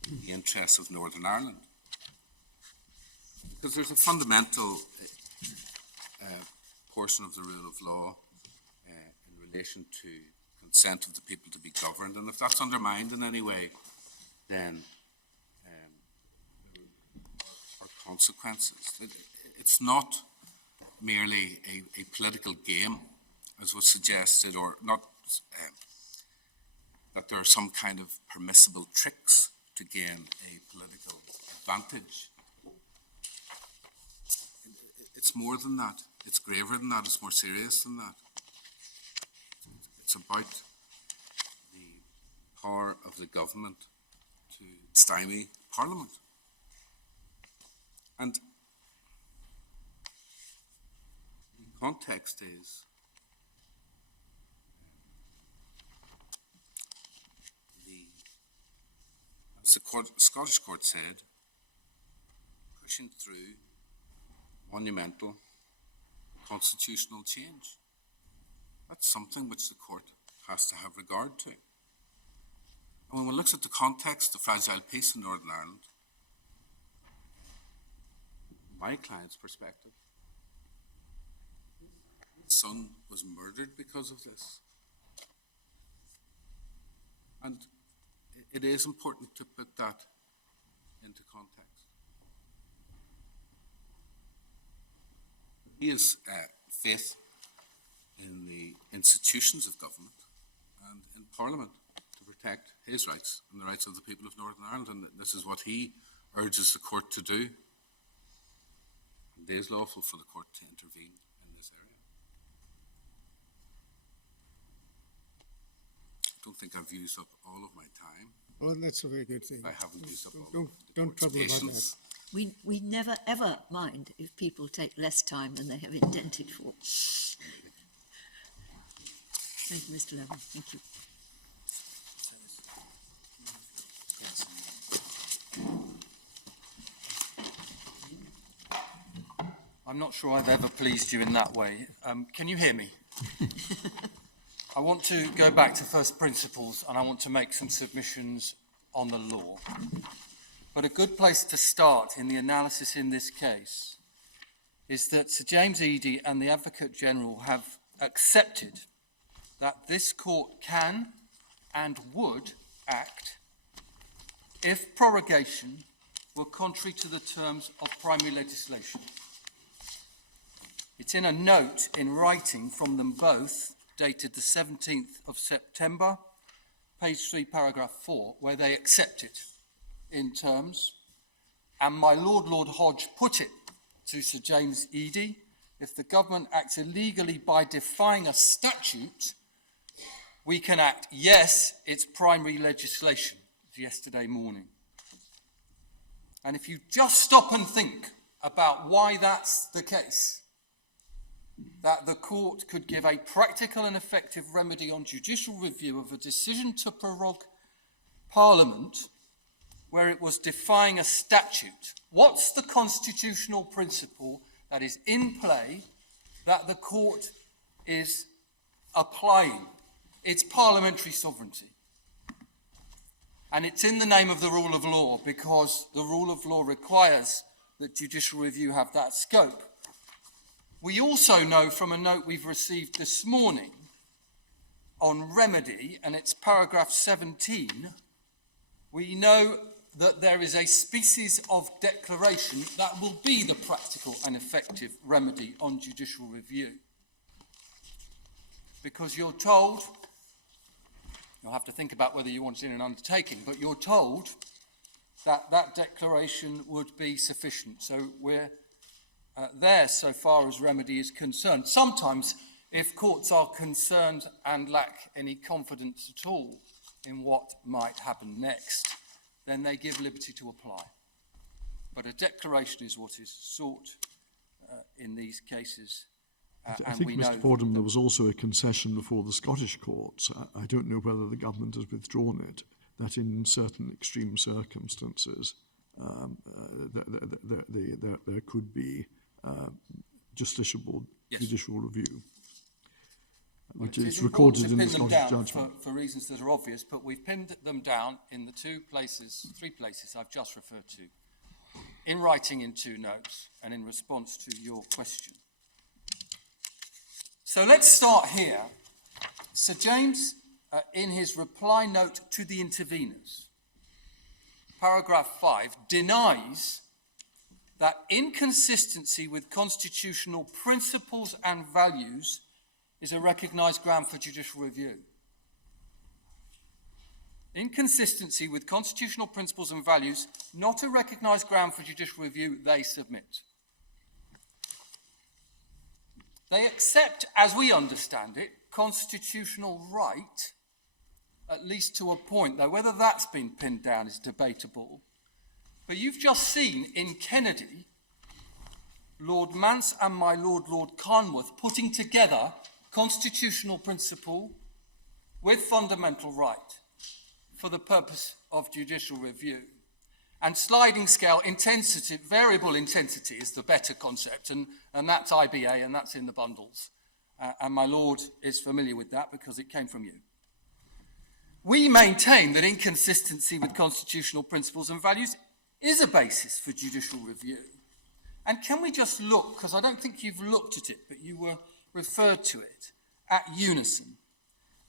the interests of Northern Ireland. Because there's a fundamental portion of the rule of law in relation to consent of the people to be governed, and if that's undermined in any way, then there are consequences. It's not merely a political game, as was suggested, or not, that there are some kind of permissible tricks to gain a political advantage. It's more than that. It's graver than that. It's more serious than that. It's about the power of the government to stymie Parliament. And the context is as the Scottish court said, pushing through monumental constitutional change. That's something which the court has to have regard to. And when one looks at the context of fragile peace in Northern Ireland, my client's perspective, his son was murdered because of this. And it is important to put that into context. He has faith in the institutions of government and in Parliament to protect his rights and the rights of the people of Northern Ireland, and this is what he urges the court to do. It is lawful for the court to intervene in this area. I don't think I've used up all of my time. Well, that's a very good thing. I haven't used up all Don't trouble about that. patience. We never ever mind if people take less time than they have indented for. Thank you, Mr. Levin. Thank you. I'm not sure I've ever pleased you in that way. Can you hear me? I want to go back to first principles and I want to make some submissions on the law. But a good place to start in the analysis in this case is that Sir James Eadie and the Advocate General have accepted that this court can and would act if prorogation were contrary to the terms of primary legislation. It's in a note in writing from them both, dated the 17th of September, page 3, paragraph 4, where they accept it in terms, and my Lord Hodge put it to Sir James Eadie, if the government acts illegally by defying a statute, we can act, yes, it's primary legislation, yesterday morning. And if you just stop and think about why that's the case, that the court could give a practical and effective remedy on judicial review of a decision to prorogue Parliament where it was defying a statute. What's the constitutional principle that is in play that the court is applying? It's parliamentary sovereignty. And it's in the name of the rule of law, because the rule of law requires that judicial review have that scope. We also know from a note we've received this morning on remedy, and it's paragraph 17, we know that there is a species of declaration that will be the practical and effective remedy on judicial review. Because you're told, you'll have to think about whether you want it in an undertaking, but you're told that that declaration would be sufficient. So we're there so far as remedy is concerned. Sometimes, if courts are concerned and lack any confidence at all in what might happen next, then they give liberty to apply. But a declaration is what is sought in these cases. I think, Mr. Fordham, there was also a concession before the Scottish courts. I don't know whether the government has withdrawn it, that in certain extreme circumstances there could be justiciable judicial review, which is recorded in the Scottish judgment. For reasons that are obvious, but we've pinned them down in the three places I've just referred to, in writing in two notes and in response to your question. So let's start here. Sir James, in his reply note to the interveners, paragraph 5, denies that inconsistency with constitutional principles and values is a recognised ground for judicial review. Inconsistency with constitutional principles and values, not a recognised ground for judicial review, they submit. They accept, as we understand it, constitutional right, at least to a point, though whether that's been pinned down is debatable. But you've just seen in Kennedy, Lord Mance and my Lord Carnworth putting together constitutional principle with fundamental right for the purpose of judicial review. And sliding scale intensity, variable intensity is the better concept, and that's IBA, and that's in the bundles. And my Lord is familiar with that because it came from you. We maintain that inconsistency with constitutional principles and values is a basis for judicial review. And can we just look, because I don't think you've looked at it, but you were referred to it, at unison.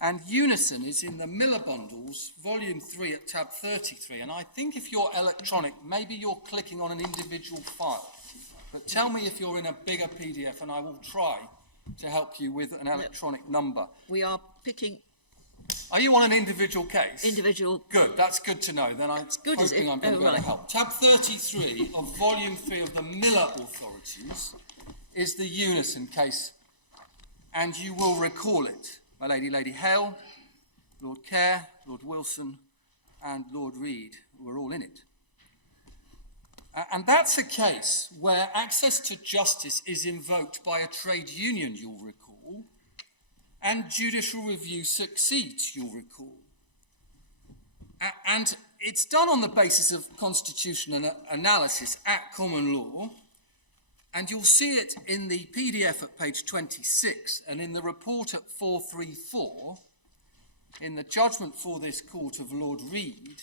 And unison is in the Miller Bundles, volume 3 at tab 33. And I think if you're electronic, maybe you're clicking on an individual file. But tell me if you're in a bigger PDF, and I will try to help you with an electronic number. We are picking... Are you on an individual case? Individual. Good, that's good to know. Then I'm good, hoping I'm going to be able to right. help. Tab 33 of volume 3 of the Miller Authorities is the unison case. And you will recall it. My Lady Hale, Lord Kerr, Lord Wilson, and Lord Reid were all in it. And that's a case where access to justice is invoked by a trade union, you'll recall, and judicial review succeeds, you'll recall. And it's done on the basis of constitutional analysis at common law, and you'll see it in the PDF at page 26, and in the report at 434, in the judgment for this court of Lord Reid.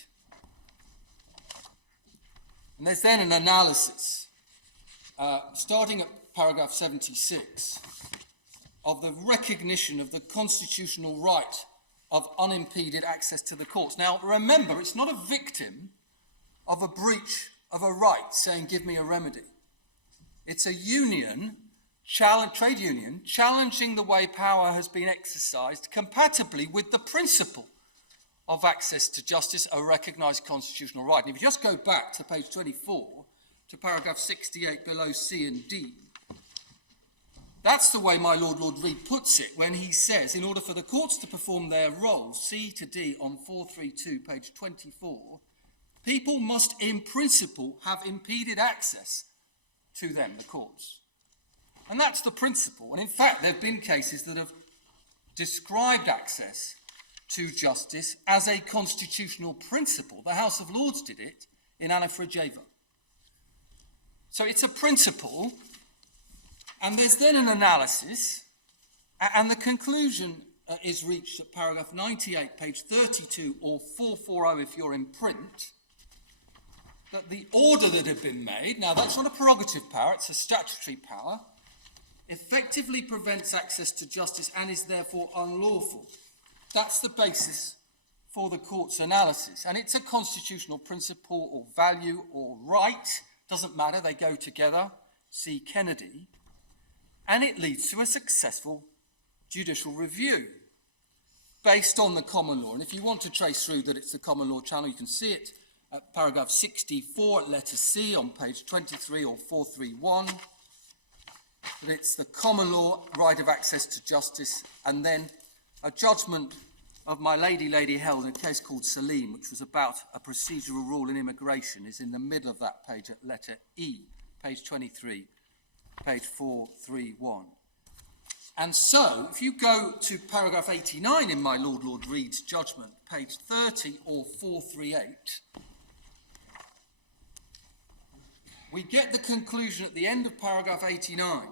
And there's then an analysis, starting at paragraph 76, of the recognition of the constitutional right of unimpeded access to the courts. Now, remember, it's not a victim of a breach of a right saying, give me a remedy. It's a union, trade union, challenging the way power has been exercised compatibly with the principle of access to justice, a recognised constitutional right. And if you just go back to page 24, to paragraph 68 below C and D, that's the way my Lord Reid puts it when he says, in order for the courts to perform their role, C to D on 432, page 24, people must in principle have impeded access to them, the courts. And that's the principle. And in fact, there have been cases that have described access to justice as a constitutional principle. The House of Lords did it in Anna Frageva. So it's a principle, and there's then an analysis, and the conclusion is reached at paragraph 98, page 32, or 440 if you're in print, that the order that had been made, now that's not a prerogative power, it's a statutory power, effectively prevents access to justice and is therefore unlawful. That's the basis for the court's analysis. And it's a constitutional principle or value or right, doesn't matter, they go together, see Kennedy, and it leads to a successful judicial review based on the common law. And if you want to trace through that it's the common law channel, you can see it at paragraph 64 at letter C on page 23 or 431, that it's the common law right of access to justice, and then a judgment of my Lady held in a case called Salim, which was about a procedural rule in immigration, is in the middle of that page at letter E, page 23, page 431. And so, if you go to paragraph 89 in my Lord Reid's judgment, page 30 or 438, we get the conclusion at the end of paragraph 89.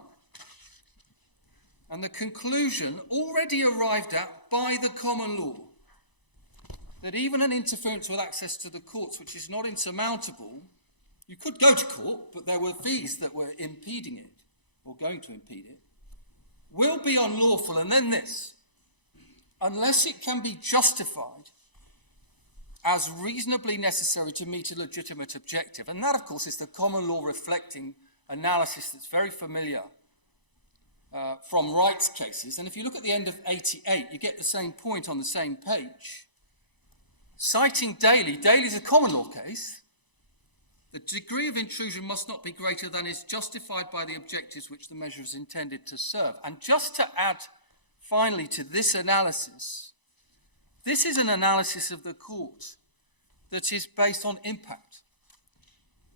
And the conclusion already arrived at by the common law, that even an interference with access to the courts, which is not insurmountable, you could go to court, but there were fees that were impeding it, or going to impede it, will be unlawful. And then this, unless it can be justified as reasonably necessary to meet a legitimate objective. And that, of course, is the common law reflecting analysis that's very familiar from rights cases. And if you look at the end of 88, you get the same point on the same page. Citing Daly, Daly's a common law case. The degree of intrusion must not be greater than is justified by the objectives which the measure is intended to serve. And just to add finally to this analysis, this is an analysis of the court that is based on impact.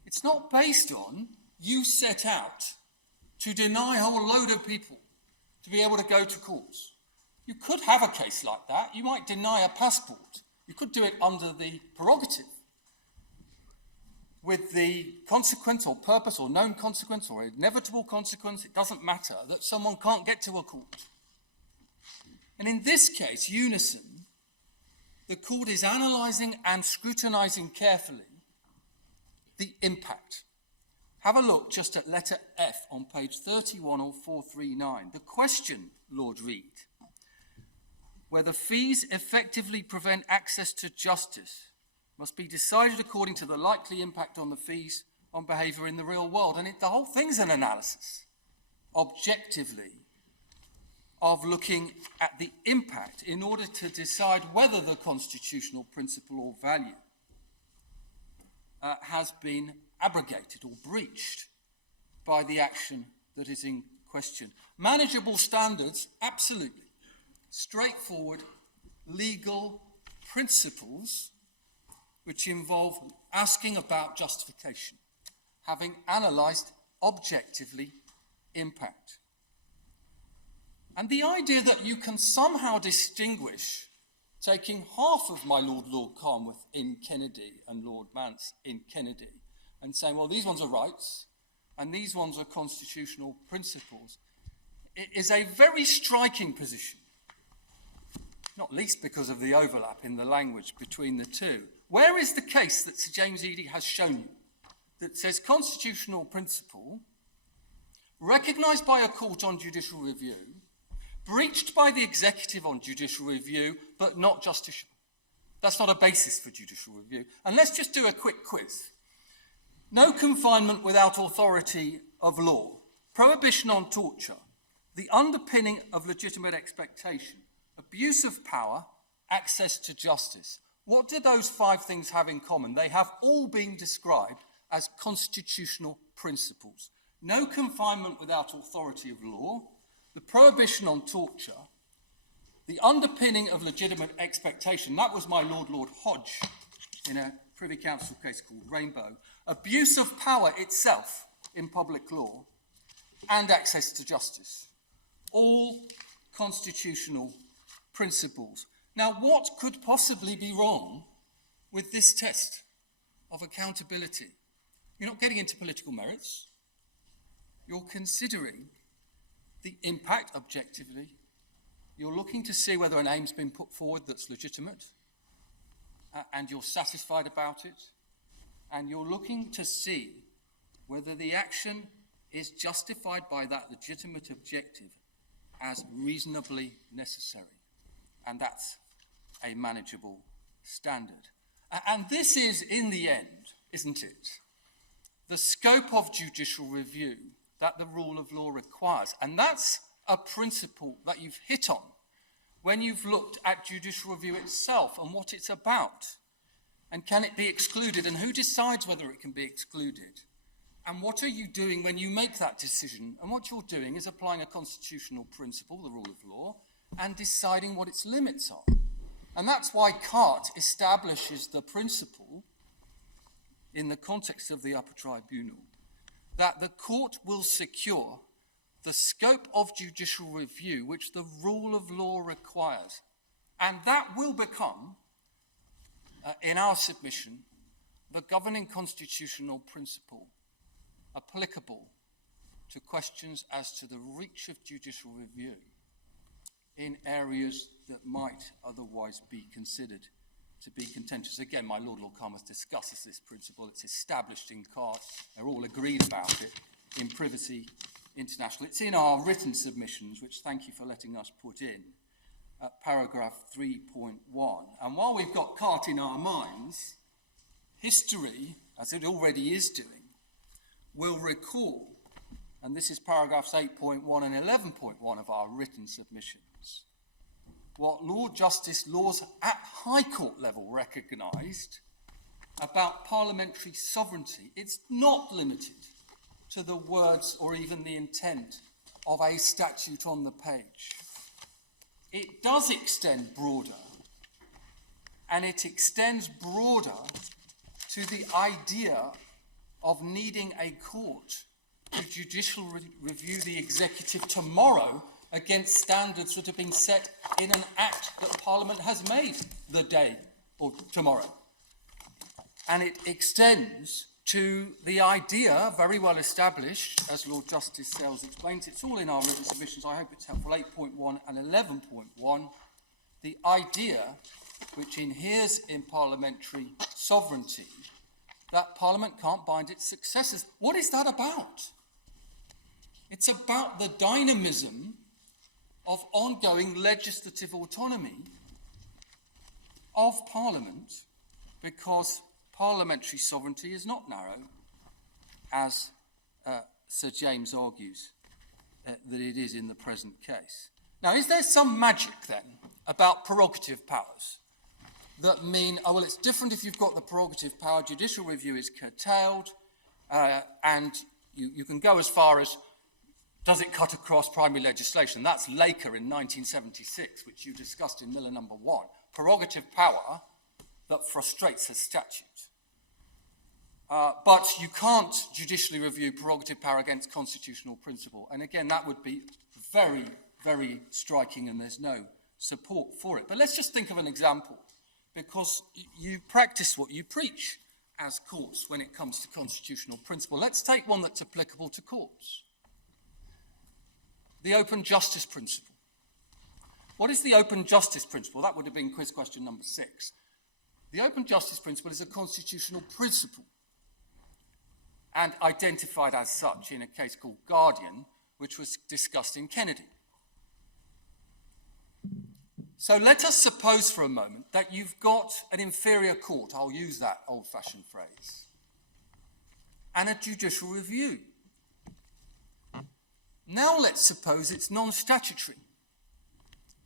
It's not based on you set out to deny a whole load of people to be able to go to courts. You could have a case like that. You might deny a passport. You could do it under the prerogative with the consequence or purpose or known consequence or inevitable consequence, it doesn't matter, that someone can't get to a court. And in this case, Unison, the court is analysing and scrutinising carefully the impact. Have a look just at letter F on page 31 or 439. The question, Lord Reid, whether fees effectively prevent access to justice must be decided according to the likely impact on the fees on behaviour in the real world. And the whole thing's an analysis, objectively, of looking at the impact in order to decide whether the constitutional principle or value has been abrogated or breached by the action that is in question. Manageable standards, absolutely. Straightforward legal principles which involve asking about justification, having analysed objectively impact. And the idea that you can somehow distinguish taking half of my Lord Carnwath in Kennedy and Lord Mance in Kennedy and saying, well, these ones are rights and these ones are constitutional principles, it is a very striking position, not least because of the overlap in the language between the two. Where is the case that Sir James Eadie has shown you that says constitutional principle, recognised by a court on judicial review, breached by the executive on judicial review, but not justiciable? That's not a basis for judicial review. And let's just do a quick quiz. No confinement without authority of law, prohibition on torture, the underpinning of legitimate expectation, abuse of power, access to justice. What do those five things have in common? They have all been described as constitutional principles. No confinement without authority of law, the prohibition on torture, the underpinning of legitimate expectation. That was my Lord Hodge in a Privy Council case called Rainbow. Abuse of power itself in public law and access to justice. All constitutional principles. Now, what could possibly be wrong with this test of accountability? You're not getting into political merits. You're considering the impact objectively. You're looking to see whether an aim's been put forward that's legitimate, and you're satisfied about it. And you're looking to see whether the action is justified by that legitimate objective as reasonably necessary. And that's a manageable standard. And this is, in the end, isn't it, the scope of judicial review that the rule of law requires. And that's a principle that you've hit on when you've looked at judicial review itself and what it's about. And can it be excluded? And who decides whether it can be excluded? And what are you doing when you make that decision? And what you're doing is applying a constitutional principle, the rule of law, and deciding what its limits are. And that's why Carte establishes the principle, in the context of the upper tribunal, that the court will secure the scope of judicial review which the rule of law requires. And that will become, in our submission, the governing constitutional principle applicable to questions as to the reach of judicial review in areas that might otherwise be considered to be contentious. Again, my Lord Carnwath discusses this principle. It's established in Carte. They're all agreed about it in Privacy International. It's in our written submissions, which thank you for letting us put in. at paragraph 3.1. And while we've got cart in our minds, history, as it already is doing, will recall, and this is paragraphs 8.1 and 11.1 of our written submissions, what Lord Justice Laws at High Court level recognised about parliamentary sovereignty. It's not limited to the words or even the intent of a statute on the page. It does extend broader, and it extends broader to the idea of needing a court to judicial review the executive tomorrow against standards that have been set in an act that Parliament has made the day or tomorrow. And it extends to the idea, very well established, as Lord Justice Sells explains, it's all in our written submissions, I hope it's helpful, 8.1 and 11.1, the idea which inheres in parliamentary sovereignty that Parliament can't bind its successors. What is that about? It's about the dynamism of ongoing legislative autonomy of Parliament, because parliamentary sovereignty is not narrow, as Sir James argues that it is in the present case. Now, is there some magic then about prerogative powers that mean, oh, well, it's different if you've got the prerogative power, judicial review is curtailed, and you can go as far as, does it cut across primary legislation? That's Laker in 1976, which you discussed in Miller number 1. Prerogative power that frustrates a statute. But you can't judicially review prerogative power against constitutional principle. And again, that would be very, very striking, and there's no support for it. But let's just think of an example, because you practice what you preach as courts when it comes to constitutional principle. Let's take one that's applicable to courts. The open justice principle. What is the open justice principle? That would have been quiz question number 6. The open justice principle is a constitutional principle and identified as such in a case called Guardian, which was discussed in Kennedy. So let us suppose for a moment that you've got an inferior court, I'll use that old-fashioned phrase, and a judicial review. Now let's suppose it's non-statutory.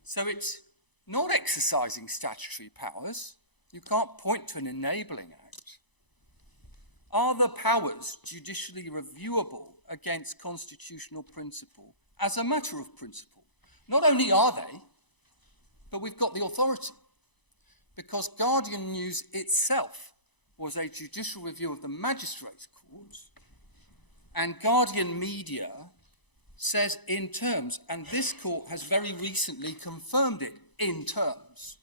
So it's not exercising statutory powers. You can't point to an enabling act. Are the powers judicially reviewable against constitutional principle as a matter of principle? Not only are they, but we've got the authority, because Guardian News itself was a judicial review of the Magistrates' Court, and Guardian Media says in terms, and this court has very recently confirmed it in terms,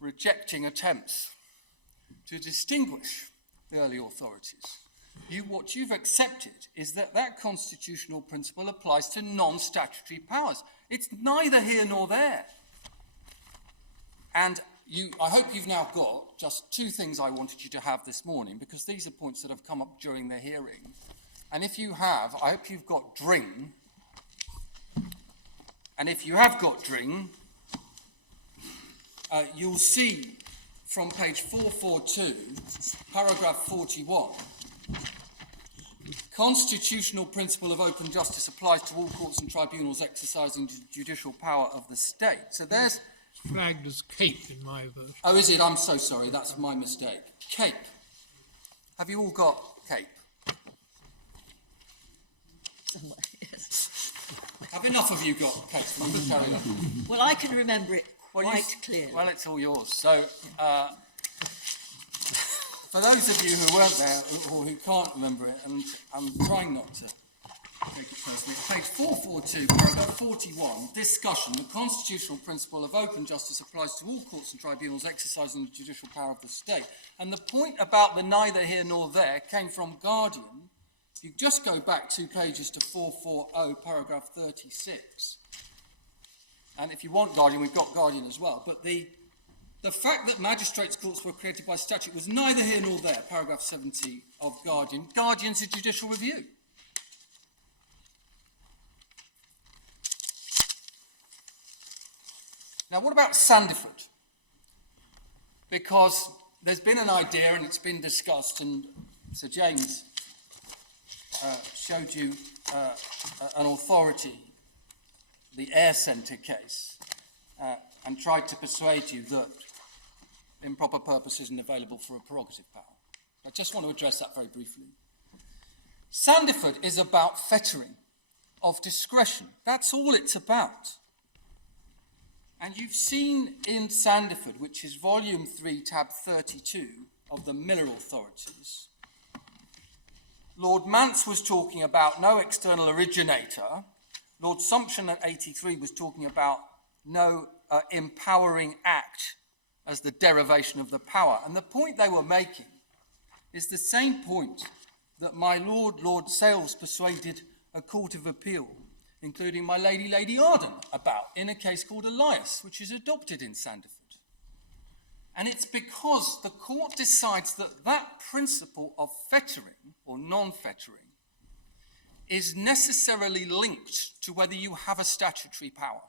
rejecting attempts to distinguish the early authorities. What you've accepted is that that constitutional principle applies to non-statutory powers. It's neither here nor there. And I hope you've now got just 2 things I wanted you to have this morning, because these are points that have come up during the hearing. And if you have, I hope you've got Dring. And if you have got Dring, you'll see from page 442, paragraph 41, constitutional principle of open justice applies to all courts and tribunals exercising judicial power of the state. So there's... Flagged as Cape in my version. Oh, is it? I'm so sorry. That's my mistake. Cape. Have you all got Cape? Somewhere, yes. Have enough of you got Cape? Carry on. Well, I can remember it quite clearly. Well, it's all yours. So, for those of you who weren't there or who can't remember it, and I'm trying not to take it personally, page 442, paragraph 41, discussion, the constitutional principle of open justice applies to all courts and tribunals exercising the judicial power of the state. And the point about the neither here nor there came from Guardian. If you just go back 2 pages to 440, paragraph 36, and if you want Guardian, we've got Guardian as well, but the fact that magistrates' courts were created by statute was neither here nor there, paragraph 70 of Guardian. Guardian's a judicial review. Now, what about Sandiford? Because there's been an idea and it's been discussed, and Sir James showed you an authority, the Air Centre case, and tried to persuade you that improper purpose isn't available for a prerogative power. I just want to address that very briefly. Sandiford is about fettering of discretion. That's all it's about. And you've seen in Sandiford, which is volume 3, tab 32 of the Miller authorities, Lord Mance was talking about no external originator. Lord Sumption at 83 was talking about no empowering act as the derivation of the power. And the point they were making is the same point that my Lord, Lord Sales, persuaded a court of appeal, including my Lady Arden, about in a case called Elias, which is adopted in Sandiford. And it's because the court decides that that principle of fettering or non-fettering is necessarily linked to whether you have a statutory power.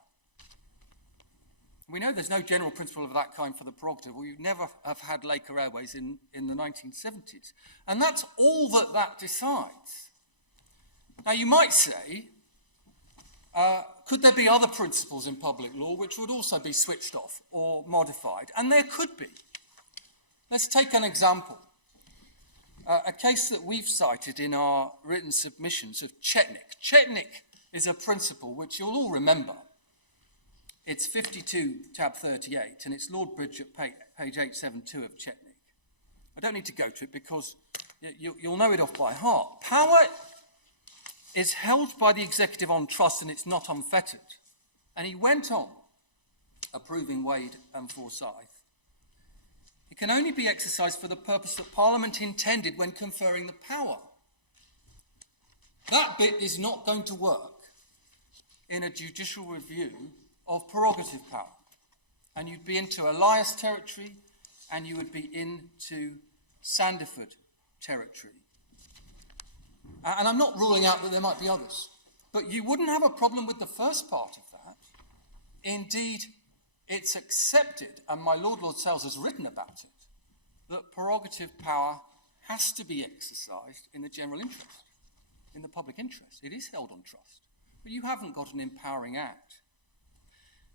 We know there's no general principle of that kind for the prerogative. We never have had Laker Airways in the 1970s. And that's all that decides. Now, you might say, could there be other principles in public law which would also be switched off or modified? And there could be. Let's take an example. A case that we've cited in our written submissions of Chetnik. Chetnik is a principle which you'll all remember. It's 52, tab 38, and it's Lord Bridge at page 872 of Chetnik. I don't need to go to it because you'll know it off by heart. Power is held by the executive on trust and it's not unfettered. And he went on, approving Wade and Forsyth. It can only be exercised for the purpose that Parliament intended when conferring the power. That bit is not going to work in a judicial review of prerogative power. And you'd be into Elias territory and you would be into Sandiford territory. And I'm not ruling out that there might be others, but you wouldn't have a problem with the first part of that. Indeed, it's accepted, and my Lord Sales has written about it, that prerogative power has to be exercised in the general interest, in the public interest. It is held on trust, but you haven't got an empowering act.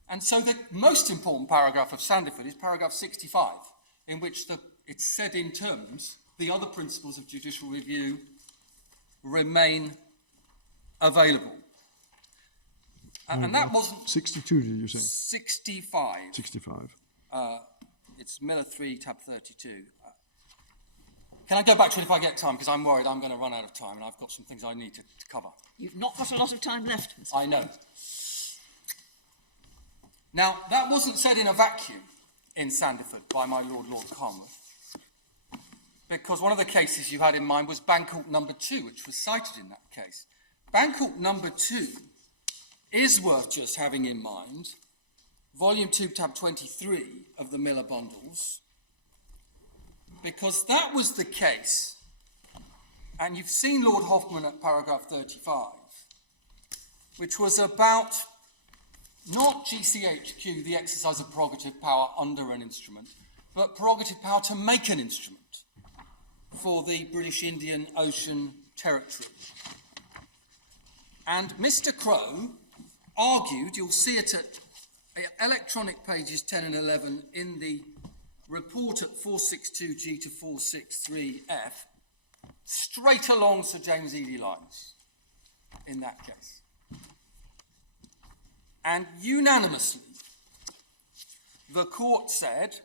And so the most important paragraph of Sandiford is paragraph 65, in which it's said in terms, the other principles of judicial review remain available. And that wasn't... 62, did you say? 65. 65. It's Miller 3, tab 32. Can I go back to it if I get time? Because I'm worried I'm going to run out of time and I've got some things I need to cover. You've not got a lot of time left, Mr. I know. Now, that wasn't said in a vacuum in Sandiford by my Lord Carnwath, because one of the cases you had in mind was Bancourt number 2, which was cited in that case. Bancourt number 2 is worth just having in mind, volume 2, tab 23 of the Miller bundles, because that was the case, and you've seen Lord Hoffman at paragraph 35, which was about not GCHQ, the exercise of prerogative power under an instrument, but prerogative power to make an instrument for the British Indian Ocean Territory. And Mr. Crowe argued, you'll see it at electronic pages 10 and 11 in the report at 462G to 463F, straight along Sir James Ely lines in that case. And unanimously, the court said,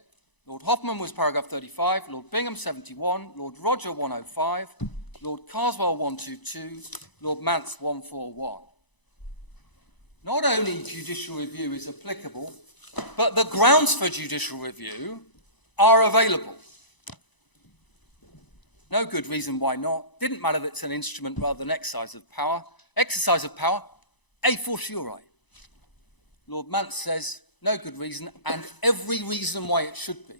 Lord Hoffman was paragraph 35, Lord Bingham 71, Lord Roger 105, Lord Carswell 122, Lord Mance 141. Not only judicial review is applicable, but the grounds for judicial review are available. No good reason why not. Didn't matter that it's an instrument rather than exercise of power. Exercise of power, a fortiori. Lord Mance says, no good reason, and every reason why it should be.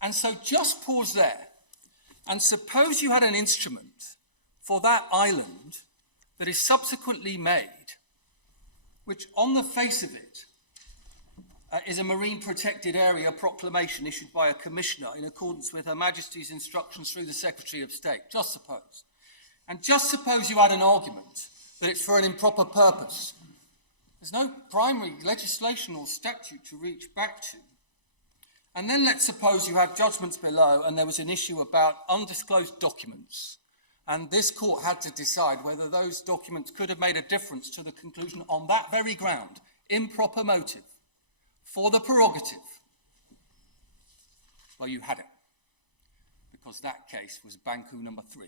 And so just pause there, and suppose you had an instrument for that island that is subsequently made, which on the face of it is a marine protected area proclamation issued by a commissioner in accordance with Her Majesty's instructions through the Secretary of State. Just suppose. And just suppose you had an argument that it's for an improper purpose. There's no primary legislation or statute to reach back to. And then let's suppose you had judgments below and there was an issue about undisclosed documents. And this court had to decide whether those documents could have made a difference to the conclusion on that very ground, improper motive, for the prerogative. Well, you had it, because that case was Banku number 3.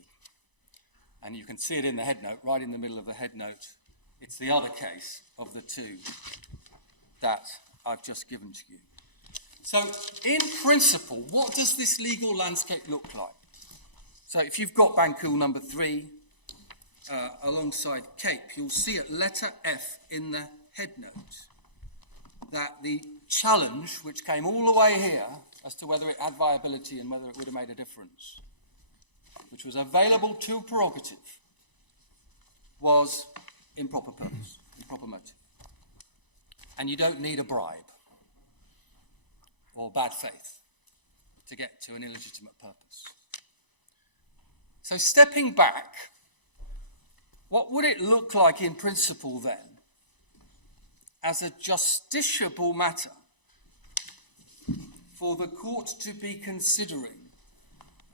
And you can see it in the headnote, right in the middle of the headnote. It's the other case of the two that I've just given to you. So, in principle, what does this legal landscape look like? So, if you've got Banku number 3 alongside Cape, you'll see at letter F in the headnote that the challenge, which came all the way here as to whether it had viability and whether it would have made a difference, which was available to prerogative, was improper purpose, improper motive. And you don't need a bribe or bad faith to get to an illegitimate purpose. So stepping back, what would it look like in principle then as a justiciable matter for the court to be considering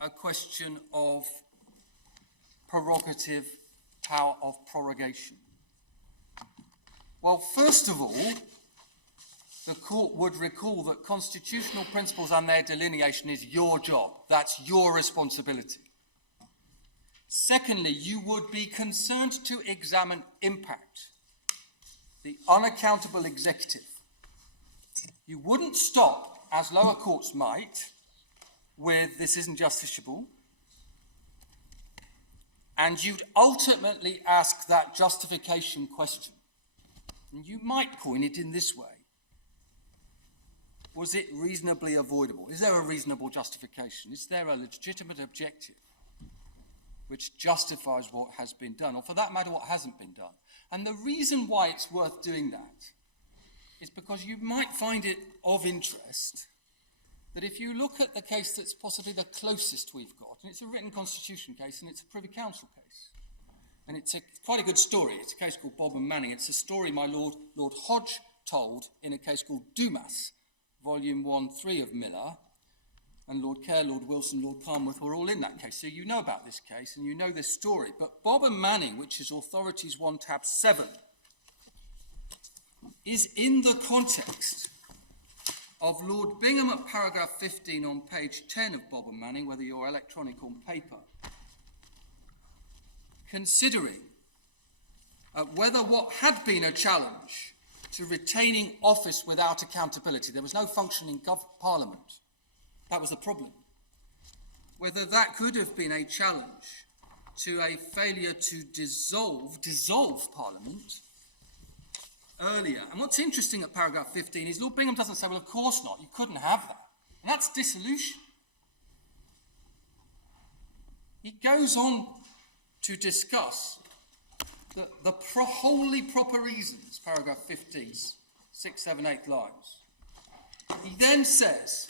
a question of prerogative power of prorogation? Well, first of all, the court would recall that constitutional principles and their delineation is your job. That's your responsibility. Secondly, you would be concerned to examine impact, the unaccountable executive. You wouldn't stop, as lower courts might, with this isn't justiciable, and you'd ultimately ask that justification question. And you might coin it in this way. Was it reasonably avoidable? Is there a reasonable justification? Is there a legitimate objective which justifies what has been done, or for that matter, what hasn't been done? And the reason why it's worth doing that is because you might find it of interest that if you look at the case that's possibly the closest we've got, and it's a written constitution case and it's a Privy Council case, and it's quite a good story. It's a case called Bob and Manning. It's a story my Lord Hodge told in a case called Dumas, Volume 1-3 of Miller, and Lord Kerr, Lord Wilson, Lord Carnworth were all in that case. So you know about this case and you know this story. But Bob and Manning, which is Authorities 1 tab 7, is in the context of Lord Bingham at paragraph 15 on page 10 of Bob and Manning, whether you're electronic or on paper, considering whether what had been a challenge to retaining office without accountability, there was no functioning Parliament, that was the problem, whether that could have been a challenge to a failure to dissolve Parliament earlier. And what's interesting at paragraph 15 is Lord Bingham doesn't say, well, of course not, you couldn't have that. And that's dissolution. He goes on to discuss the wholly proper reasons, paragraph 15, 6, 7, 8 lines. He then says,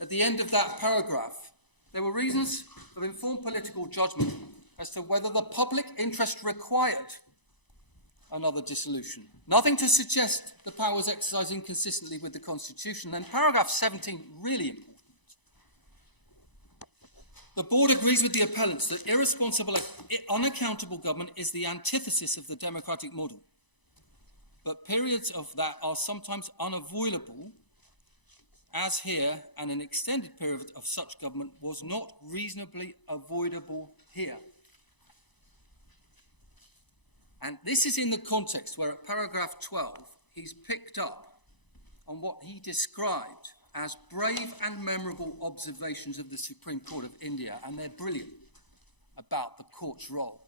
at the end of that paragraph, there were reasons of informed political judgment as to whether the public interest required another dissolution. Nothing to suggest the power was exercised inconsistently with the Constitution. Then paragraph 17, really important. The board agrees with the appellants that irresponsible, unaccountable government is the antithesis of the democratic model. But periods of that are sometimes unavoidable, as here, and an extended period of such government was not reasonably avoidable here. And this is in the context where at paragraph 12, he's picked up on what he described as brave and memorable observations of the Supreme Court of India, and they're brilliant, about the court's role,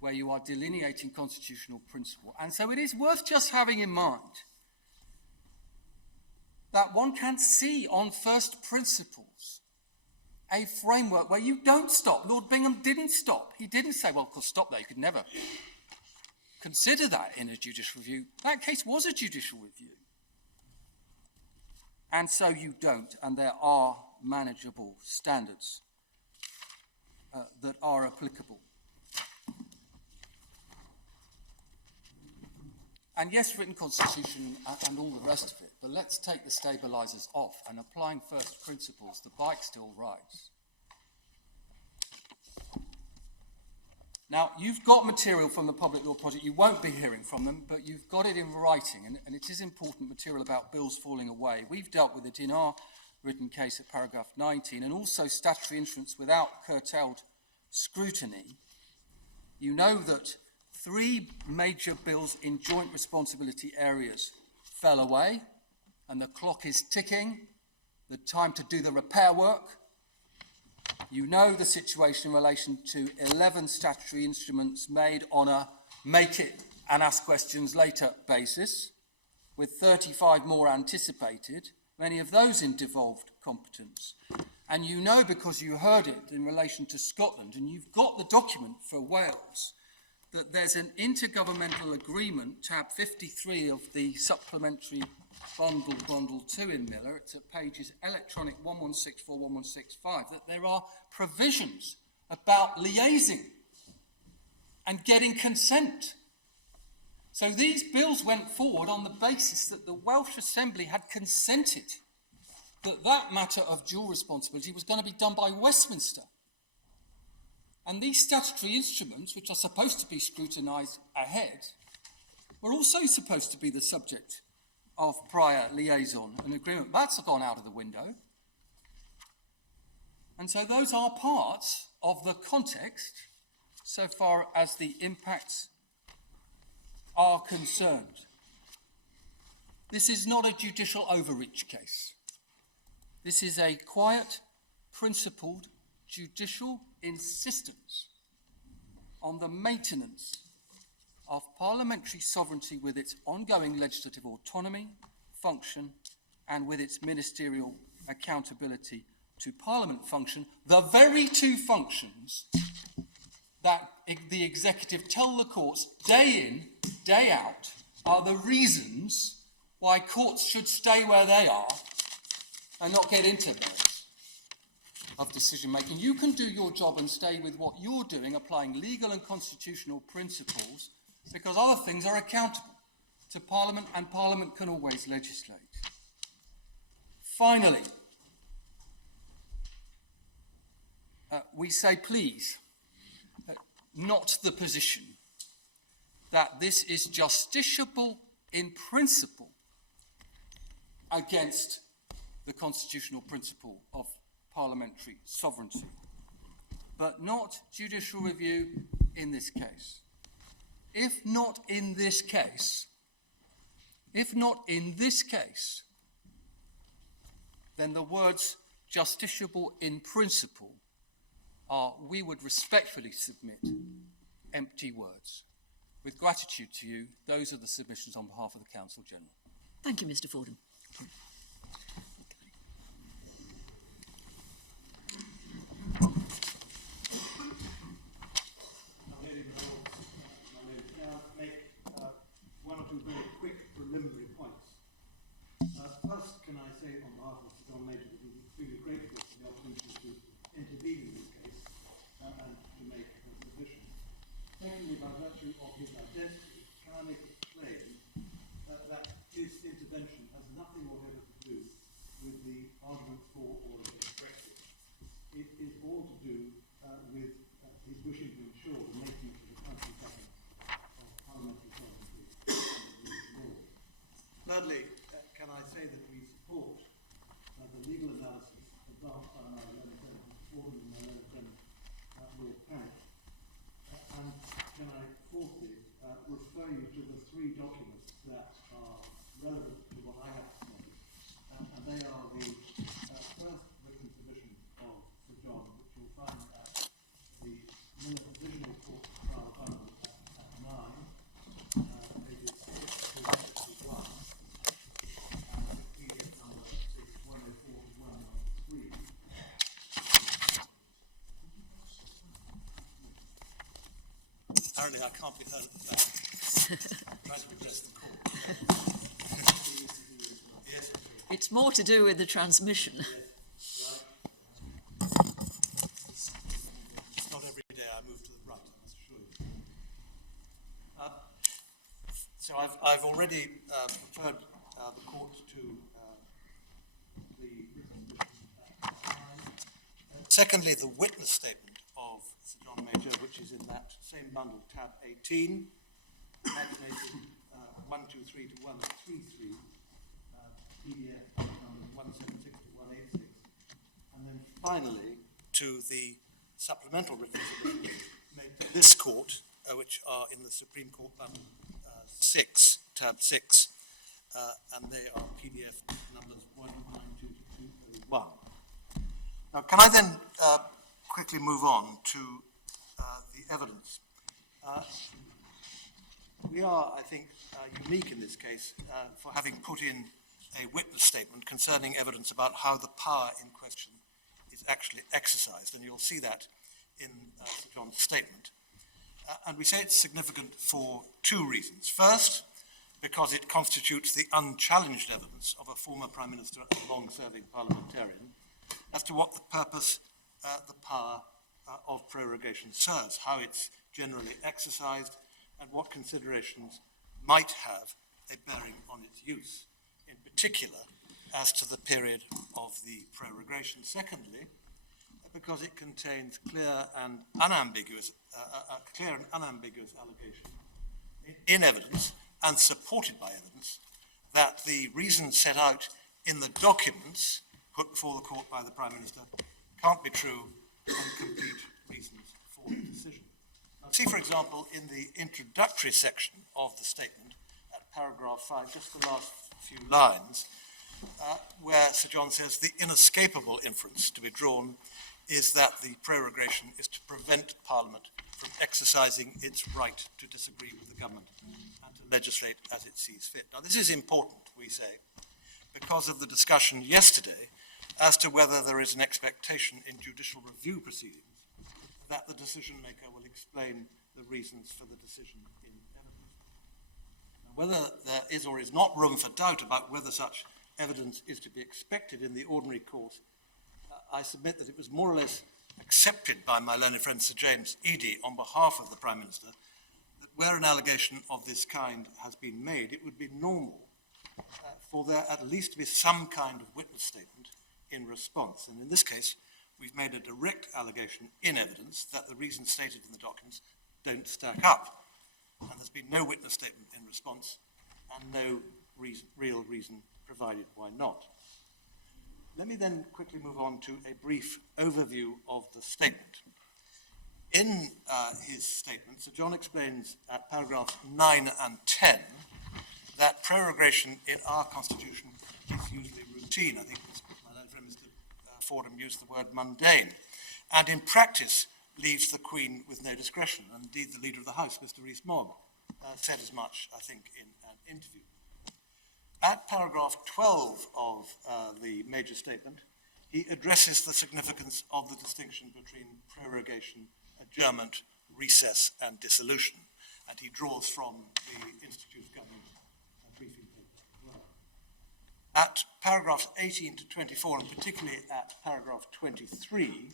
where you are delineating constitutional principle. And so it is worth just having in mind that one can see on first principles a framework where you don't stop. Lord Bingham didn't stop. He didn't say, well, of course, stop there. You could never consider that in a judicial review. That case was a judicial review. and so you don't, and there are manageable standards that are applicable. And yes, written constitution and all the rest of it, but let's take the stabilisers off, and applying first principles, the bike still rides. Now, you've got material from the Public Law Project. You won't be hearing from them, but you've got it in writing, and it is important material about bills falling away. We've dealt with it in our written case at paragraph 19, and also statutory instruments without curtailed scrutiny. You know that 3 major bills in joint responsibility areas fell away, and the clock is ticking, the time to do the repair work. You know the situation in relation to 11 statutory instruments made on a make it and ask questions later basis, with 35 more anticipated, many of those in devolved competence. And you know, because you heard it in relation to Scotland, and you've got the document for Wales, that there's an intergovernmental agreement, tab 53 of the supplementary bundle 2 in Miller, it's at pages electronic 1164, 1165, that there are provisions about liaising and getting consent. So these bills went forward on the basis that the Welsh Assembly had consented that that matter of dual responsibility was going to be done by Westminster. And these statutory instruments, which are supposed to be scrutinised ahead, were also supposed to be the subject of prior liaison and agreement. That's gone out of the window. And so those are parts of the context so far as the impacts are concerned. This is not a judicial overreach case. This is a quiet, principled, judicial insistence on the maintenance of parliamentary sovereignty with its ongoing legislative autonomy, function, and with its ministerial accountability to Parliament function, the very 2 functions that the executive tell the courts day in, day out, are the reasons why courts should stay where they are and not get into those of decision-making. You can do your job and stay with what you're doing, applying legal and constitutional principles, because other things are accountable to Parliament, and Parliament can always legislate. Finally, we say, please, not the position that this is justiciable in principle against the constitutional principle of parliamentary sovereignty, but not judicial review in this case. If not in this case, then the words justiciable in principle are, we would respectfully submit, empty words. With gratitude to you, those are the submissions on behalf of the Counsel General. Thank you, Mr. Fordham. One or two very quick preliminary points. First, can I say on behalf of Mr. John Major that he's extremely grateful for the opportunity to intervene in this case and to make a submission. Secondly, by virtue of his identity, can I make it plain that his intervention has nothing whatever to do with the argument for or against Brexit. It is all to do with his wishing to ensure the maintenance of the country government of parliamentary sovereignty. Thirdly, can I say that we support the legal analysis advanced by my learned friend, Fordham and my learned friend, Lord Parrott. And can I fourthly refer you to the 3 documents that are relevant to what I have to say. And they are the first written submission of Sir John, which you'll find at the Miller Provisional Court Trial Bundle at 9, pages 6 to 61. Apparently I can't be heard at the back. Try to address the court. Yes, It's more to do with the transmission. It's not every day I move to the right, I must assure you. So I've already referred the court to the written submission. Secondly, the witness statement of Sir John Major, which is in that same bundle, tab 18, paginated 123 to 133, PDF numbers 176 to 186, and then finally to the supplemental written submissions made to this court, which are in the Supreme Court bundle 6, tab 6, and they are PDF numbers 192 to 201. Now, can I then quickly move on to the evidence? We are, I think, unique in this case for having put in a witness statement concerning evidence about how the power in question is actually exercised, and you'll see that in Sir John's statement. And we say it's significant for two reasons. First, because it constitutes the unchallenged evidence of a former Prime Minister and long-serving parliamentarian as to what the purpose, the power of prorogation serves, how it's generally exercised, and what considerations might have a bearing on its use, in particular as to the period of the prorogation. Secondly, because it contains clear and unambiguous allegation in evidence and supported by evidence that the reasons set out in the documents put before the court by the Prime Minister can't be true and complete reasons for the decision. Now, see, for example, in the introductory section of the statement, at paragraph 5, just the last few lines, where Sir John says the inescapable inference to be drawn is that the prorogation is to prevent Parliament from exercising its right to disagree with the government and to legislate as it sees fit. Now, this is important, we say, because of the discussion yesterday as to whether there is an expectation in judicial review proceedings that the decision maker will explain the reasons for the decision in evidence. Now, whether there is or is not room for doubt about whether such evidence is to be expected in the ordinary course, I submit that it was more or less accepted by my learned friend Sir James Eadie on behalf of the Prime Minister that where an allegation of this kind has been made, it would be normal for there at least to be some kind of witness statement in response. And in this case, we've made a direct allegation in evidence that the reasons stated in the documents don't stack up. And there's been no witness statement in response and no real reason provided why not. Let me then quickly move on to a brief overview of the statement. In his statement, Sir John explains at paragraphs 9 and 10 that prorogation in our Constitution is usually routine. I think my own friend Mr. Fordham used the word mundane, and in practice leaves the Queen with no discretion. And indeed, the Leader of the House, Mr. Rees-Mogg, said as much, I think, in an interview. At paragraph 12 of the major statement, he addresses the significance of the distinction between prorogation, adjournment, recess, and dissolution. And he draws from the Institute of Government briefing paper as well. At paragraphs 18 to 24, and particularly at paragraph 23,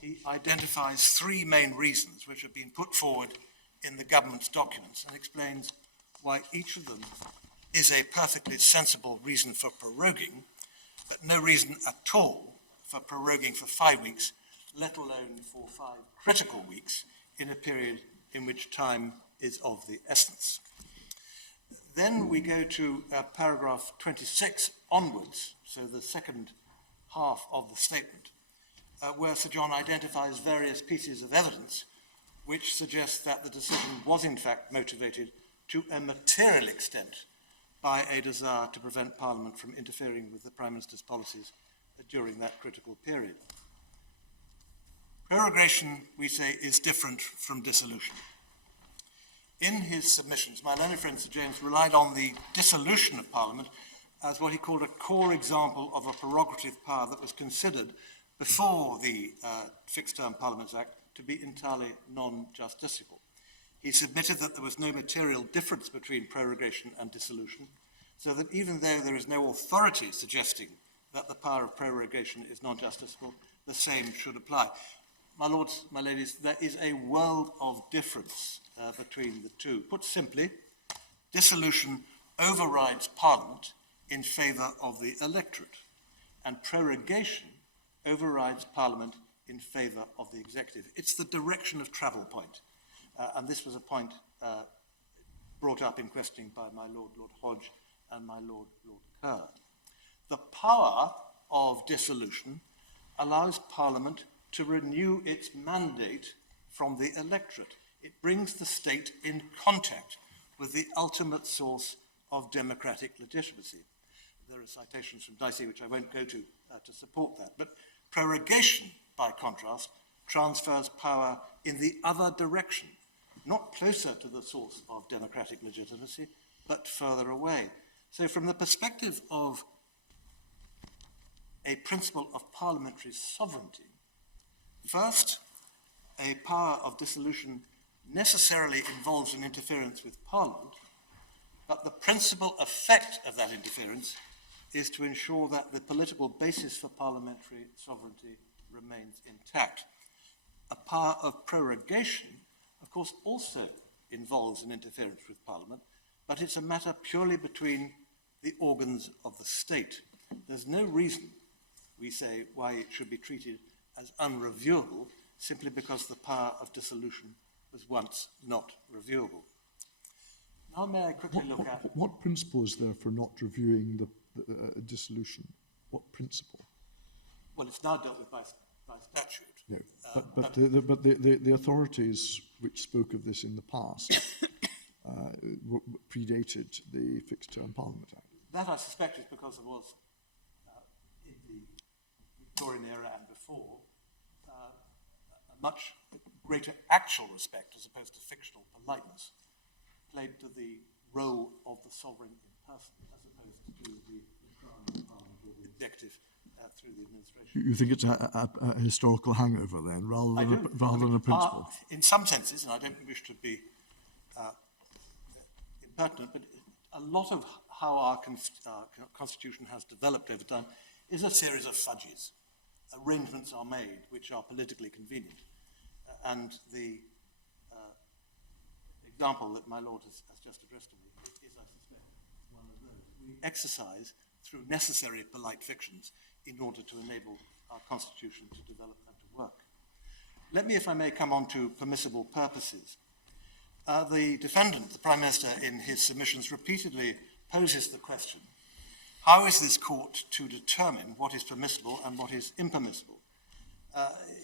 he identifies three main reasons which have been put forward in the government's documents and explains why each of them is a perfectly sensible reason for proroguing, but no reason at all for proroguing for 5 weeks, let alone for 5 critical weeks in a period in which time is of the essence. Then we go to paragraph 26 onwards, so the second half of the statement, where Sir John identifies various pieces of evidence which suggest that the decision was in fact motivated to a material extent by a desire to prevent Parliament from interfering with the Prime Minister's policies during that critical period. Prorogation, we say, is different from dissolution. In his submissions, my learned friend Sir James relied on the dissolution of Parliament as what he called a core example of a prerogative power that was considered before the Fixed Term Parliaments Act to be entirely non-justiciable. He submitted that there was no material difference between prorogation and dissolution, so that even though there is no authority suggesting that the power of prorogation is non-justiciable, the same should apply. My lords, my ladies, there is a world of difference between the two. Put simply, dissolution overrides Parliament in favour of the electorate, and prorogation overrides Parliament in favour of the executive. It's the direction of travel point, and this was a point brought up in questioning by my Lord, Lord Hodge, and my Lord, Lord Kerr. The power of dissolution allows Parliament to renew its mandate from the electorate. It brings the state in contact with the ultimate source of democratic legitimacy. There are citations from Dicey, which I won't go to support that. But prorogation, by contrast, transfers power in the other direction, not closer to the source of democratic legitimacy, but further away. So from the perspective of a principle of parliamentary sovereignty, first, a power of dissolution necessarily involves an interference with Parliament, but the principal effect of that interference is to ensure that the political basis for parliamentary sovereignty remains intact. A power of prorogation, of course, also involves an interference with Parliament, but it's a matter purely between the organs of the state. There's no reason, we say, why it should be treated as unreviewable simply because the power of dissolution was once not reviewable. Now may I quickly look at... What principle is there for not reviewing the dissolution? What principle? Well, it's now dealt with by statute. No, but the authorities which spoke of this in the past predated the Fixed Term Parliament Act. That, I suspect, is because there was, in the Victorian era and before, a much greater actual respect, as opposed to fictional politeness, played to the role of the sovereign in person, as opposed to the crown of Parliament or the executive through the administration. You think it's a historical hangover then, rather than a principle? In some senses, and I don't wish to be impertinent, but a lot of how our constitution has developed over time is a series of fudges. Arrangements are made which are politically convenient. And the example that my Lord has just addressed to me is, I suspect, one of those. We exercise through necessary polite fictions in order to enable our constitution to develop and to work. Let me, if I may, come on to permissible purposes. The defendant, the Prime Minister, in his submissions repeatedly poses the question, how is this court to determine what is permissible and what is impermissible?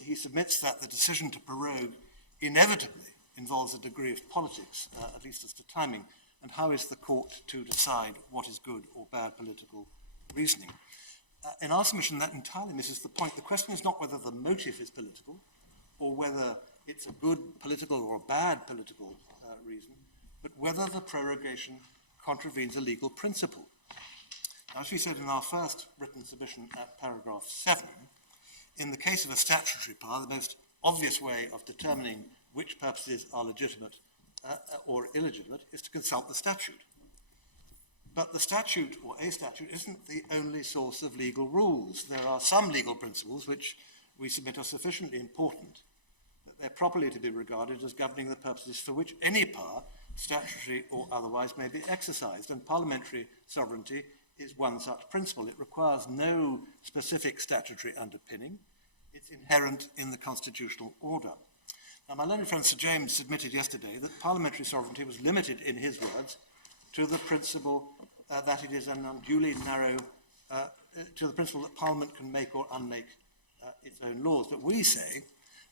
He submits that the decision to prorogue inevitably involves a degree of politics, at least as to timing, and how is the court to decide what is good or bad political reasoning? In our submission, that entirely misses the point. The question is not whether the motive is political or whether it's a good political or a bad political reason, but whether the prorogation contravenes a legal principle. Now, as we said in our first written submission at paragraph 7, in the case of a statutory power, the most obvious way of determining which purposes are legitimate or illegitimate is to consult the statute. But the statute, or a statute, isn't the only source of legal rules. There are some legal principles which we submit are sufficiently important that they're properly to be regarded as governing the purposes for which any power, statutory or otherwise, may be exercised. And parliamentary sovereignty is one such principle. It requires no specific statutory underpinning. It's inherent in the constitutional order. Now, my learned friend Sir James submitted yesterday that parliamentary sovereignty was limited, in his words, to the principle that it is an unduly narrow, to the principle that Parliament can make or unmake its own laws. But we say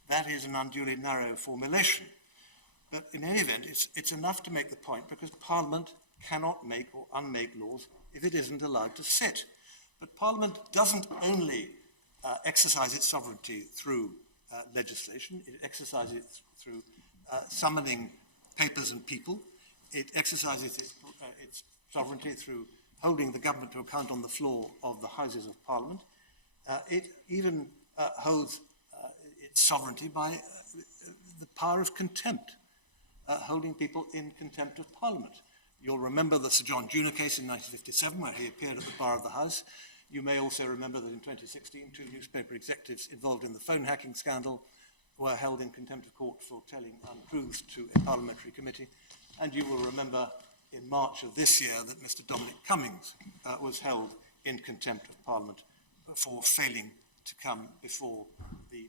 that is an unduly narrow formulation. But in any event, it's enough to make the point because Parliament cannot make or unmake laws if it isn't allowed to sit. But Parliament doesn't only exercise its sovereignty through legislation, it exercises it through summoning papers and people, it exercises its sovereignty through holding the government to account on the floor of the Houses of Parliament. It even holds its sovereignty by the power of contempt, holding people in contempt of Parliament. You'll remember the Sir John Junior case in 1957, where he appeared at the bar of the House. You may also remember that in 2016, 2 newspaper executives involved in the phone hacking scandal were held in contempt of court for telling untruths to a parliamentary committee. And you will remember in March of this year that Mr. Dominic Cummings was held in contempt of Parliament for failing to come before the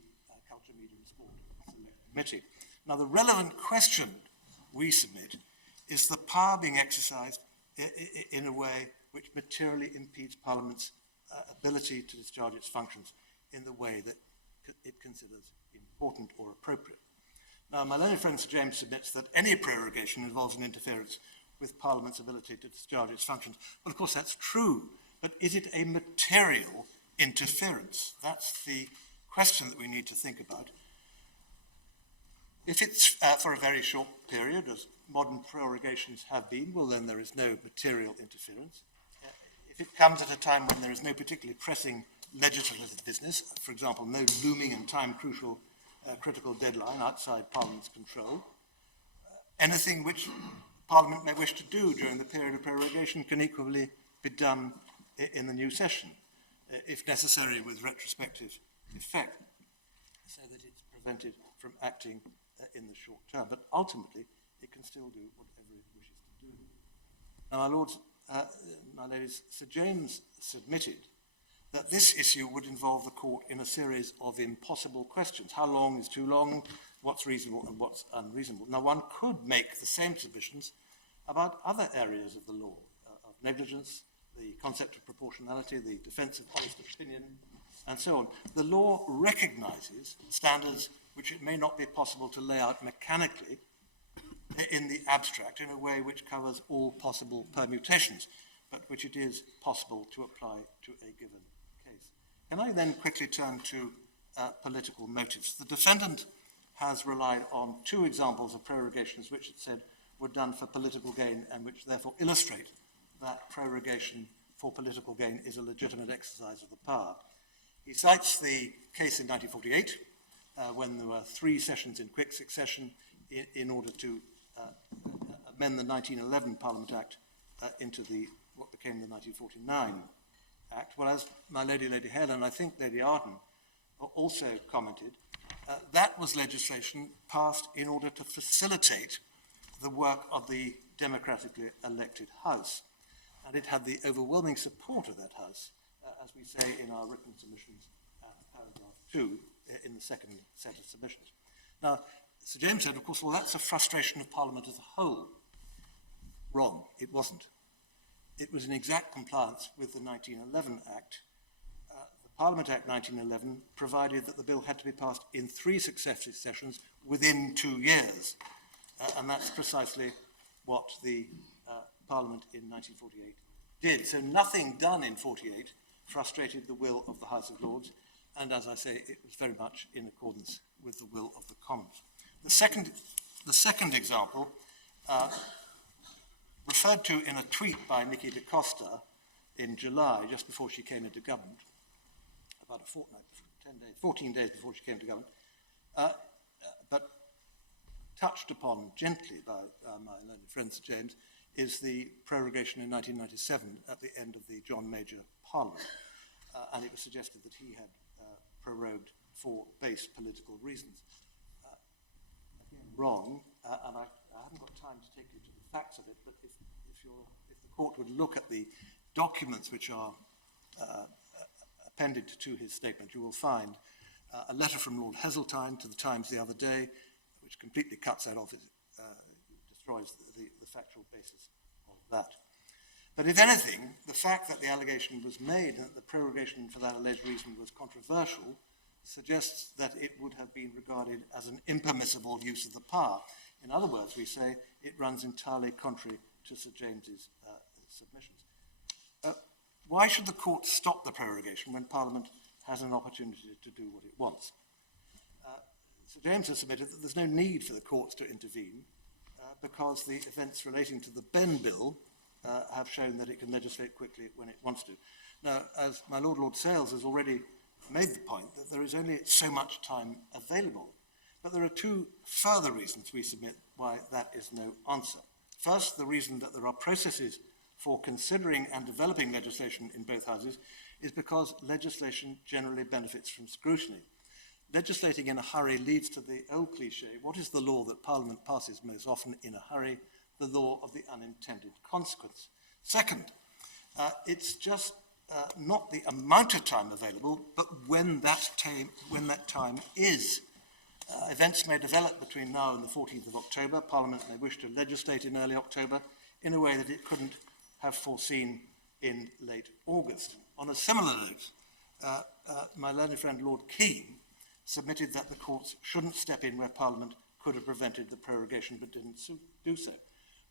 Culture, Media and Sport Select Committee. Now, the relevant question we submit is the power being exercised in a way which materially impedes Parliament's ability to discharge its functions in the way that it considers important or appropriate. Now, my learned friend Sir James submits that any prorogation involves an interference with Parliament's ability to discharge its functions. Well, of course, that's true, but is it a material interference? That's the question that we need to think about. If it's for a very short period, as modern prorogations have been, well, then there is no material interference. If it comes at a time when there is no particularly pressing legislative business, for example, no looming and time-crucial critical deadline outside Parliament's control, anything which Parliament may wish to do during the period of prorogation can equally be done in the new session, if necessary with retrospective effect, so that it's prevented from acting in the short term. But ultimately, it can still do whatever it wishes to do. Now, my lords, my ladies, Sir James submitted that this issue would involve the court in a series of impossible questions. How long is too long? What's reasonable and what's unreasonable? Now, one could make the same submissions about other areas of the law, of negligence, the concept of proportionality, the defense of honest opinion, and so on. The law recognizes standards which it may not be possible to lay out mechanically in the abstract in a way which covers all possible permutations, but which it is possible to apply to a given case. Can I then quickly turn to political motives? The defendant has relied on 2 examples of prorogations which it said were done for political gain and which therefore illustrate that prorogation for political gain is a legitimate exercise of the power. He cites the case in 1948 when there were 3 sessions in quick succession in order to amend the 1911 Parliament Act into what became the 1949 Act. Well, as my Lady Hale, and I think Lady Arden also commented, that was legislation passed in order to facilitate the work of the democratically elected House. And it had the overwhelming support of that House, as we say in our written submissions at paragraph 2 in the second set of submissions. Now, Sir James said, of course, well, that's a frustration of Parliament as a whole. Wrong, it wasn't. It was in exact compliance with the 1911 Act. The Parliament Act 1911 provided that the bill had to be passed in 3 successive sessions within 2 years. And that's precisely what the Parliament in 1948 did. So nothing done in 48 frustrated the will of the House of Lords, and as I say, it was very much in accordance with the will of the Commons. The second example, referred to in a tweet by Nikki DaCosta in July, just before she came into government, about a fortnight, 14 days before she came to government, but touched upon gently by my learned friend Sir James, is the prorogation in 1997 at the end of the John Major Parliament. And it was suggested that he had prorogued for base political reasons. Again, wrong, and I haven't got time to take you to the facts of it, but if the court would look at the documents which are appended to his statement, you will find a letter from Lord Heseltine to the Times the other day, which completely cuts that off, destroys the factual basis of that. But if anything, the fact that the allegation was made and that the prorogation for that alleged reason was controversial suggests that it would have been regarded as an impermissible use of the power. In other words, we say it runs entirely contrary to Sir James's submissions. Why should the court stop the prorogation when Parliament has an opportunity to do what it wants? Sir James has submitted that there's no need for the courts to intervene because the events relating to the Ben Bill have shown that it can legislate quickly when it wants to. Now, as my Lord Sales has already made the point that there is only so much time available, but there are 2 further reasons we submit why that is no answer. First, the reason that there are processes for considering and developing legislation in both houses is because legislation generally benefits from scrutiny. Legislating in a hurry leads to the old cliche, what is the law that Parliament passes most often in a hurry? The law of the unintended consequence. Second, it's just not the amount of time available, but when that time is. Events may develop between now and the 14th of October. Parliament may wish to legislate in early October in a way that it couldn't have foreseen in late August. On a similar note, my learned friend Lord Keane submitted that the courts shouldn't step in where Parliament could have prevented the prorogation but didn't do so.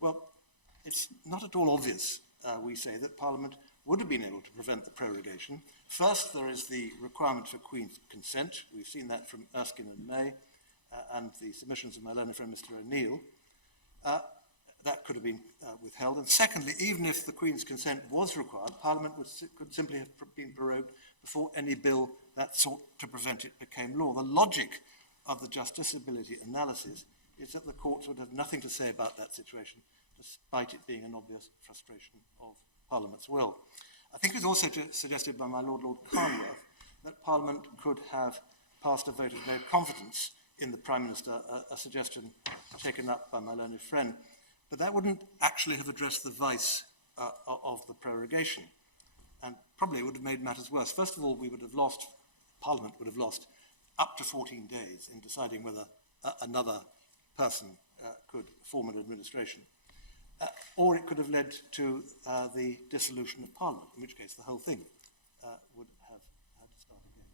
Well, it's not at all obvious, we say, that Parliament would have been able to prevent the prorogation. First, there is the requirement for Queen's consent. We've seen that from Erskine and May and the submissions of my learned friend Mr. O'Neill. That could have been withheld. And secondly, even if the Queen's consent was required, Parliament could simply have been prorogued before any bill that sought to prevent it became law. The logic of the justiciability analysis is that the courts would have nothing to say about that situation, despite it being an obvious frustration of Parliament's will. I think it was also suggested by my Lord Carnworth that Parliament could have passed a vote of no confidence in the Prime Minister, a suggestion taken up by my learned friend. But that wouldn't actually have addressed the vice of the prorogation, and probably would have made matters worse. First of all, Parliament would have lost up to 14 days in deciding whether another person could form an administration. Or it could have led to the dissolution of Parliament, in which case the whole thing would have had to start again.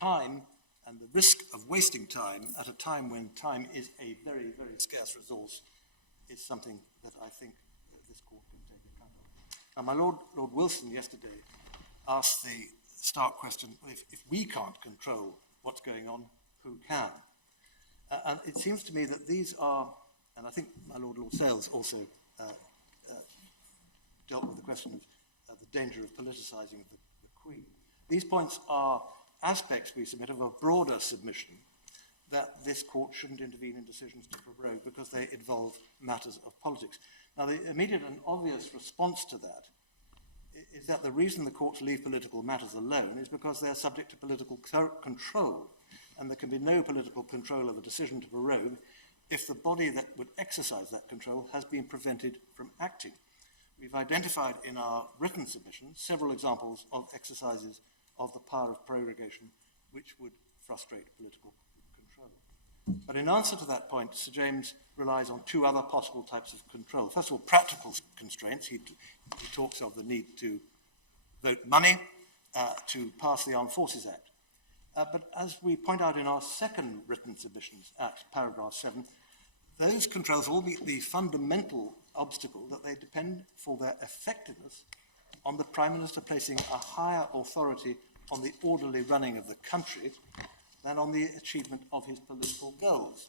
Time and the risk of wasting time at a time when time is a very, very scarce resource is something that I think this court can take account of. Now, my Lord Wilson yesterday asked the stark question, if we can't control what's going on, who can? And it seems to me that these are, and I think my Lord Sales also dealt with the question of the danger of politicising the Queen. These points are aspects, we submit, of a broader submission that this court shouldn't intervene in decisions to prorogue because they involve matters of politics. Now, the immediate and obvious response to that is that the reason the courts leave political matters alone is because they're subject to political control, and there can be no political control of a decision to prorogue if the body that would exercise that control has been prevented from acting. We've identified in our written submission several examples of exercises of the power of prorogation which would frustrate political control. But in answer to that point, Sir James relies on two other possible types of control. First of all, practical constraints. He talks of the need to vote money to pass the Armed Forces Act. But as we point out in our second written submissions at paragraph 7, those controls all meet the fundamental obstacle that they depend for their effectiveness on the Prime Minister placing a higher authority on the orderly running of the country than on the achievement of his political goals.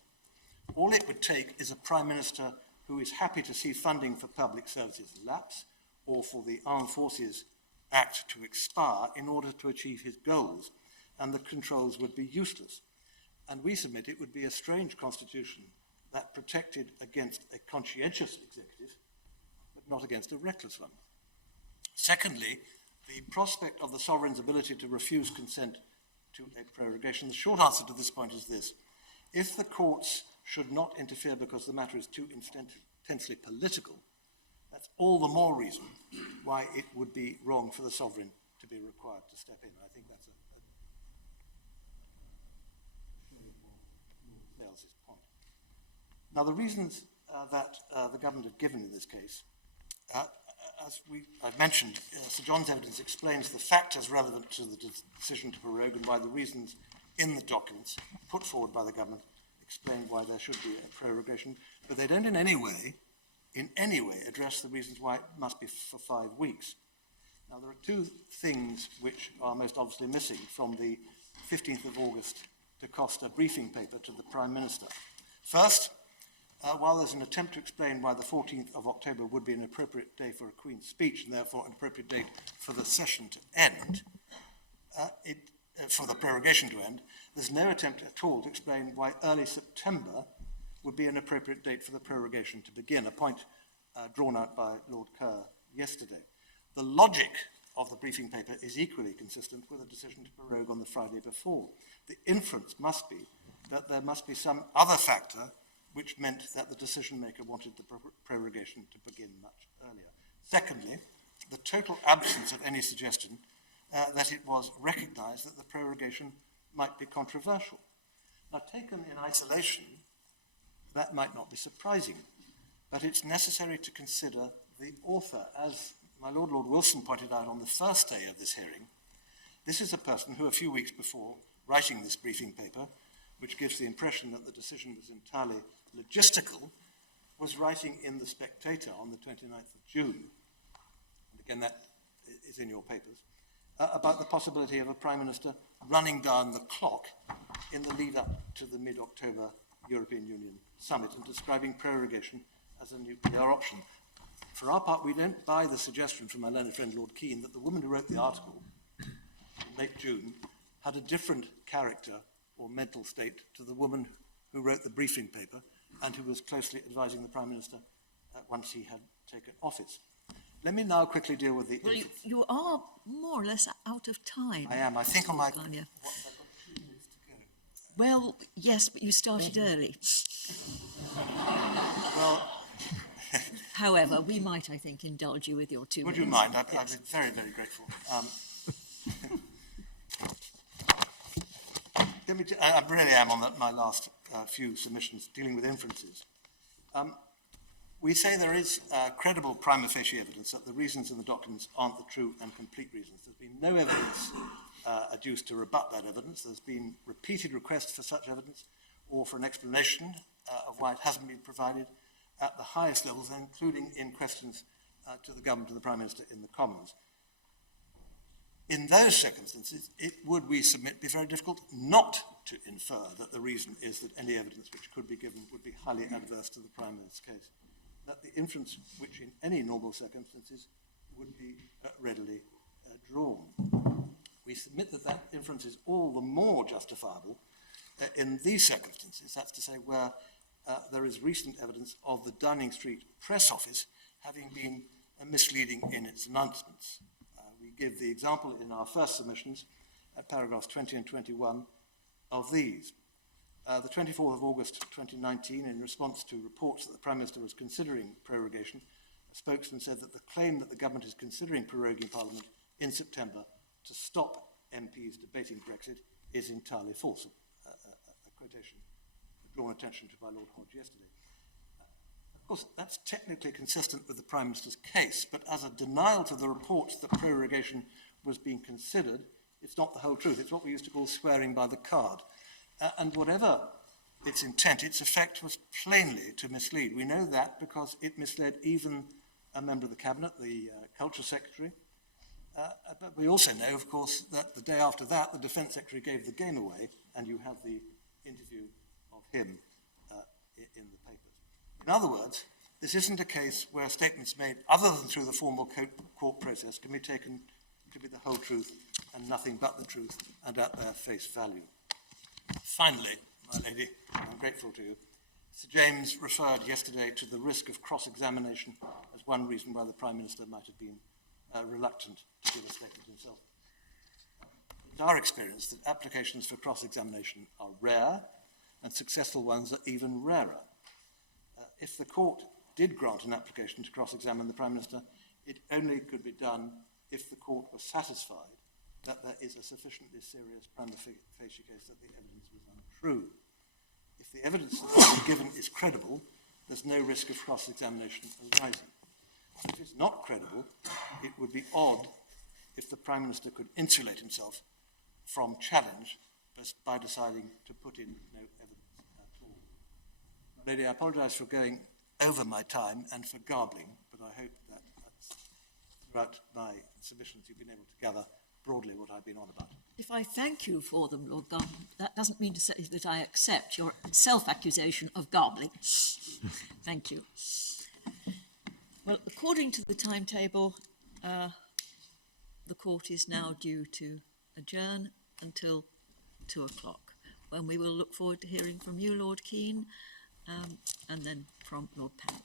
All it would take is a Prime Minister who is happy to see funding for public services lapse or for the Armed Forces Act to expire in order to achieve his goals, and the controls would be useless. And we submit it would be a strange constitution that protected against a conscientious executive, but not against a reckless one. Secondly, the prospect of the sovereign's ability to refuse consent to a prorogation. The short answer to this point is this. If the courts should not interfere because the matter is too intensely political, that's all the more reason why it would be wrong for the sovereign to be required to step in. I think that's Sales's point. Now, the reasons that the government have given in this case, as I've mentioned, Sir John's evidence explains the factors relevant to the decision to prorogue and why the reasons in the documents put forward by the government explain why there should be a prorogation, but they don't in any way address the reasons why it must be for 5 weeks. Now, there are two things which are most obviously missing from the 15th of August de Costa briefing paper to the Prime Minister. First, while there's an attempt to explain why the 14th of October would be an appropriate day for a Queen's speech and therefore an appropriate date for the session to end, for the prorogation to end, there's no attempt at all to explain why early September would be an appropriate date for the prorogation to begin, a point drawn out by Lord Kerr yesterday. The logic of the briefing paper is equally consistent with a decision to prorogue on the Friday before. The inference must be that there must be some other factor which meant that the decision maker wanted the prorogation to begin much earlier. Secondly, the total absence of any suggestion that it was recognized that the prorogation might be controversial. Now, taken in isolation, that might not be surprising, but it's necessary to consider the author. As my Lord Wilson pointed out on the first day of this hearing, this is a person who a few weeks before writing this briefing paper, which gives the impression that the decision was entirely logistical, was writing in The Spectator on the 29th of June, and again that is in your papers, about the possibility of a Prime Minister running down the clock in the lead up to the mid-October European Union summit and describing prorogation as a nuclear option. For our part, we don't buy the suggestion from my learned friend Lord Keane that the woman who wrote the article in late June had a different character or mental state to the woman who wrote the briefing paper and who was closely advising the Prime Minister once he had taken office. Let me now quickly deal with the... Well, you are more or less out of time. I am. I think on my... Garnier. What, I've got 2 minutes to go. Well, yes, but you started early. Well... However, we might, I think, indulge you with your 2 minutes. Would you mind? I'd be very, very grateful. I really am on my last few submissions dealing with inferences. We say there is credible prima facie evidence that the reasons in the documents aren't the true and complete reasons. There's been no evidence adduced to rebut that evidence. There's been repeated requests for such evidence or for an explanation of why it hasn't been provided at the highest levels, including in questions to the government and the Prime Minister in the Commons. In those circumstances, it would, we submit, be very difficult not to infer that the reason is that any evidence which could be given would be highly adverse to the Prime Minister's case. That the inference which in any normal circumstances would be readily drawn. We submit that that inference is all the more justifiable in these circumstances, that's to say where there is recent evidence of the Downing Street press office having been misleading in its announcements. We give the example in our first submissions at paragraphs 20 and 21 of these. The 24th of August 2019, in response to reports that the Prime Minister was considering prorogation, a spokesman said that the claim that the government is considering proroguing Parliament in September to stop MPs debating Brexit is entirely false. A quotation drawn attention to by Lord Hodge yesterday. Of course, that's technically consistent with the Prime Minister's case, but as a denial to the reports that prorogation was being considered, it's not the whole truth. It's what we used to call swearing by the card. And whatever its intent, its effect was plainly to mislead. We know that because it misled even a member of the Cabinet, the Culture Secretary. But we also know, of course, that the day after that, the Defence Secretary gave the game away, and you have the interview of him in the papers. In other words, this isn't a case where statements made other than through the formal court process can be taken to be the whole truth and nothing but the truth and at their face value. Finally, my lady, I'm grateful to you, Sir James referred yesterday to the risk of cross-examination as one reason why the Prime Minister might have been reluctant to give a statement himself. It's our experience that applications for cross-examination are rare and successful ones are even rarer. If the court did grant an application to cross-examine the Prime Minister, it only could be done if the court was satisfied that there is a sufficiently serious prima facie case that the evidence was untrue. If the evidence that's given is credible, there's no risk of cross-examination arising. If it's not credible, it would be odd if the Prime Minister could insulate himself from challenge by deciding to put in no evidence at all. Lady, I apologise for going over my time and for garbling, but I hope that throughout my submissions you've been able to gather broadly what I've been on about. If I thank you for them, Lord Garnier, that doesn't mean to say that I accept your self-accusation of garbling. Thank you. Well, according to the timetable, the court is now due to adjourn until 2 o'clock, when we will look forward to hearing from you, Lord Keane, and then from Lord Pave.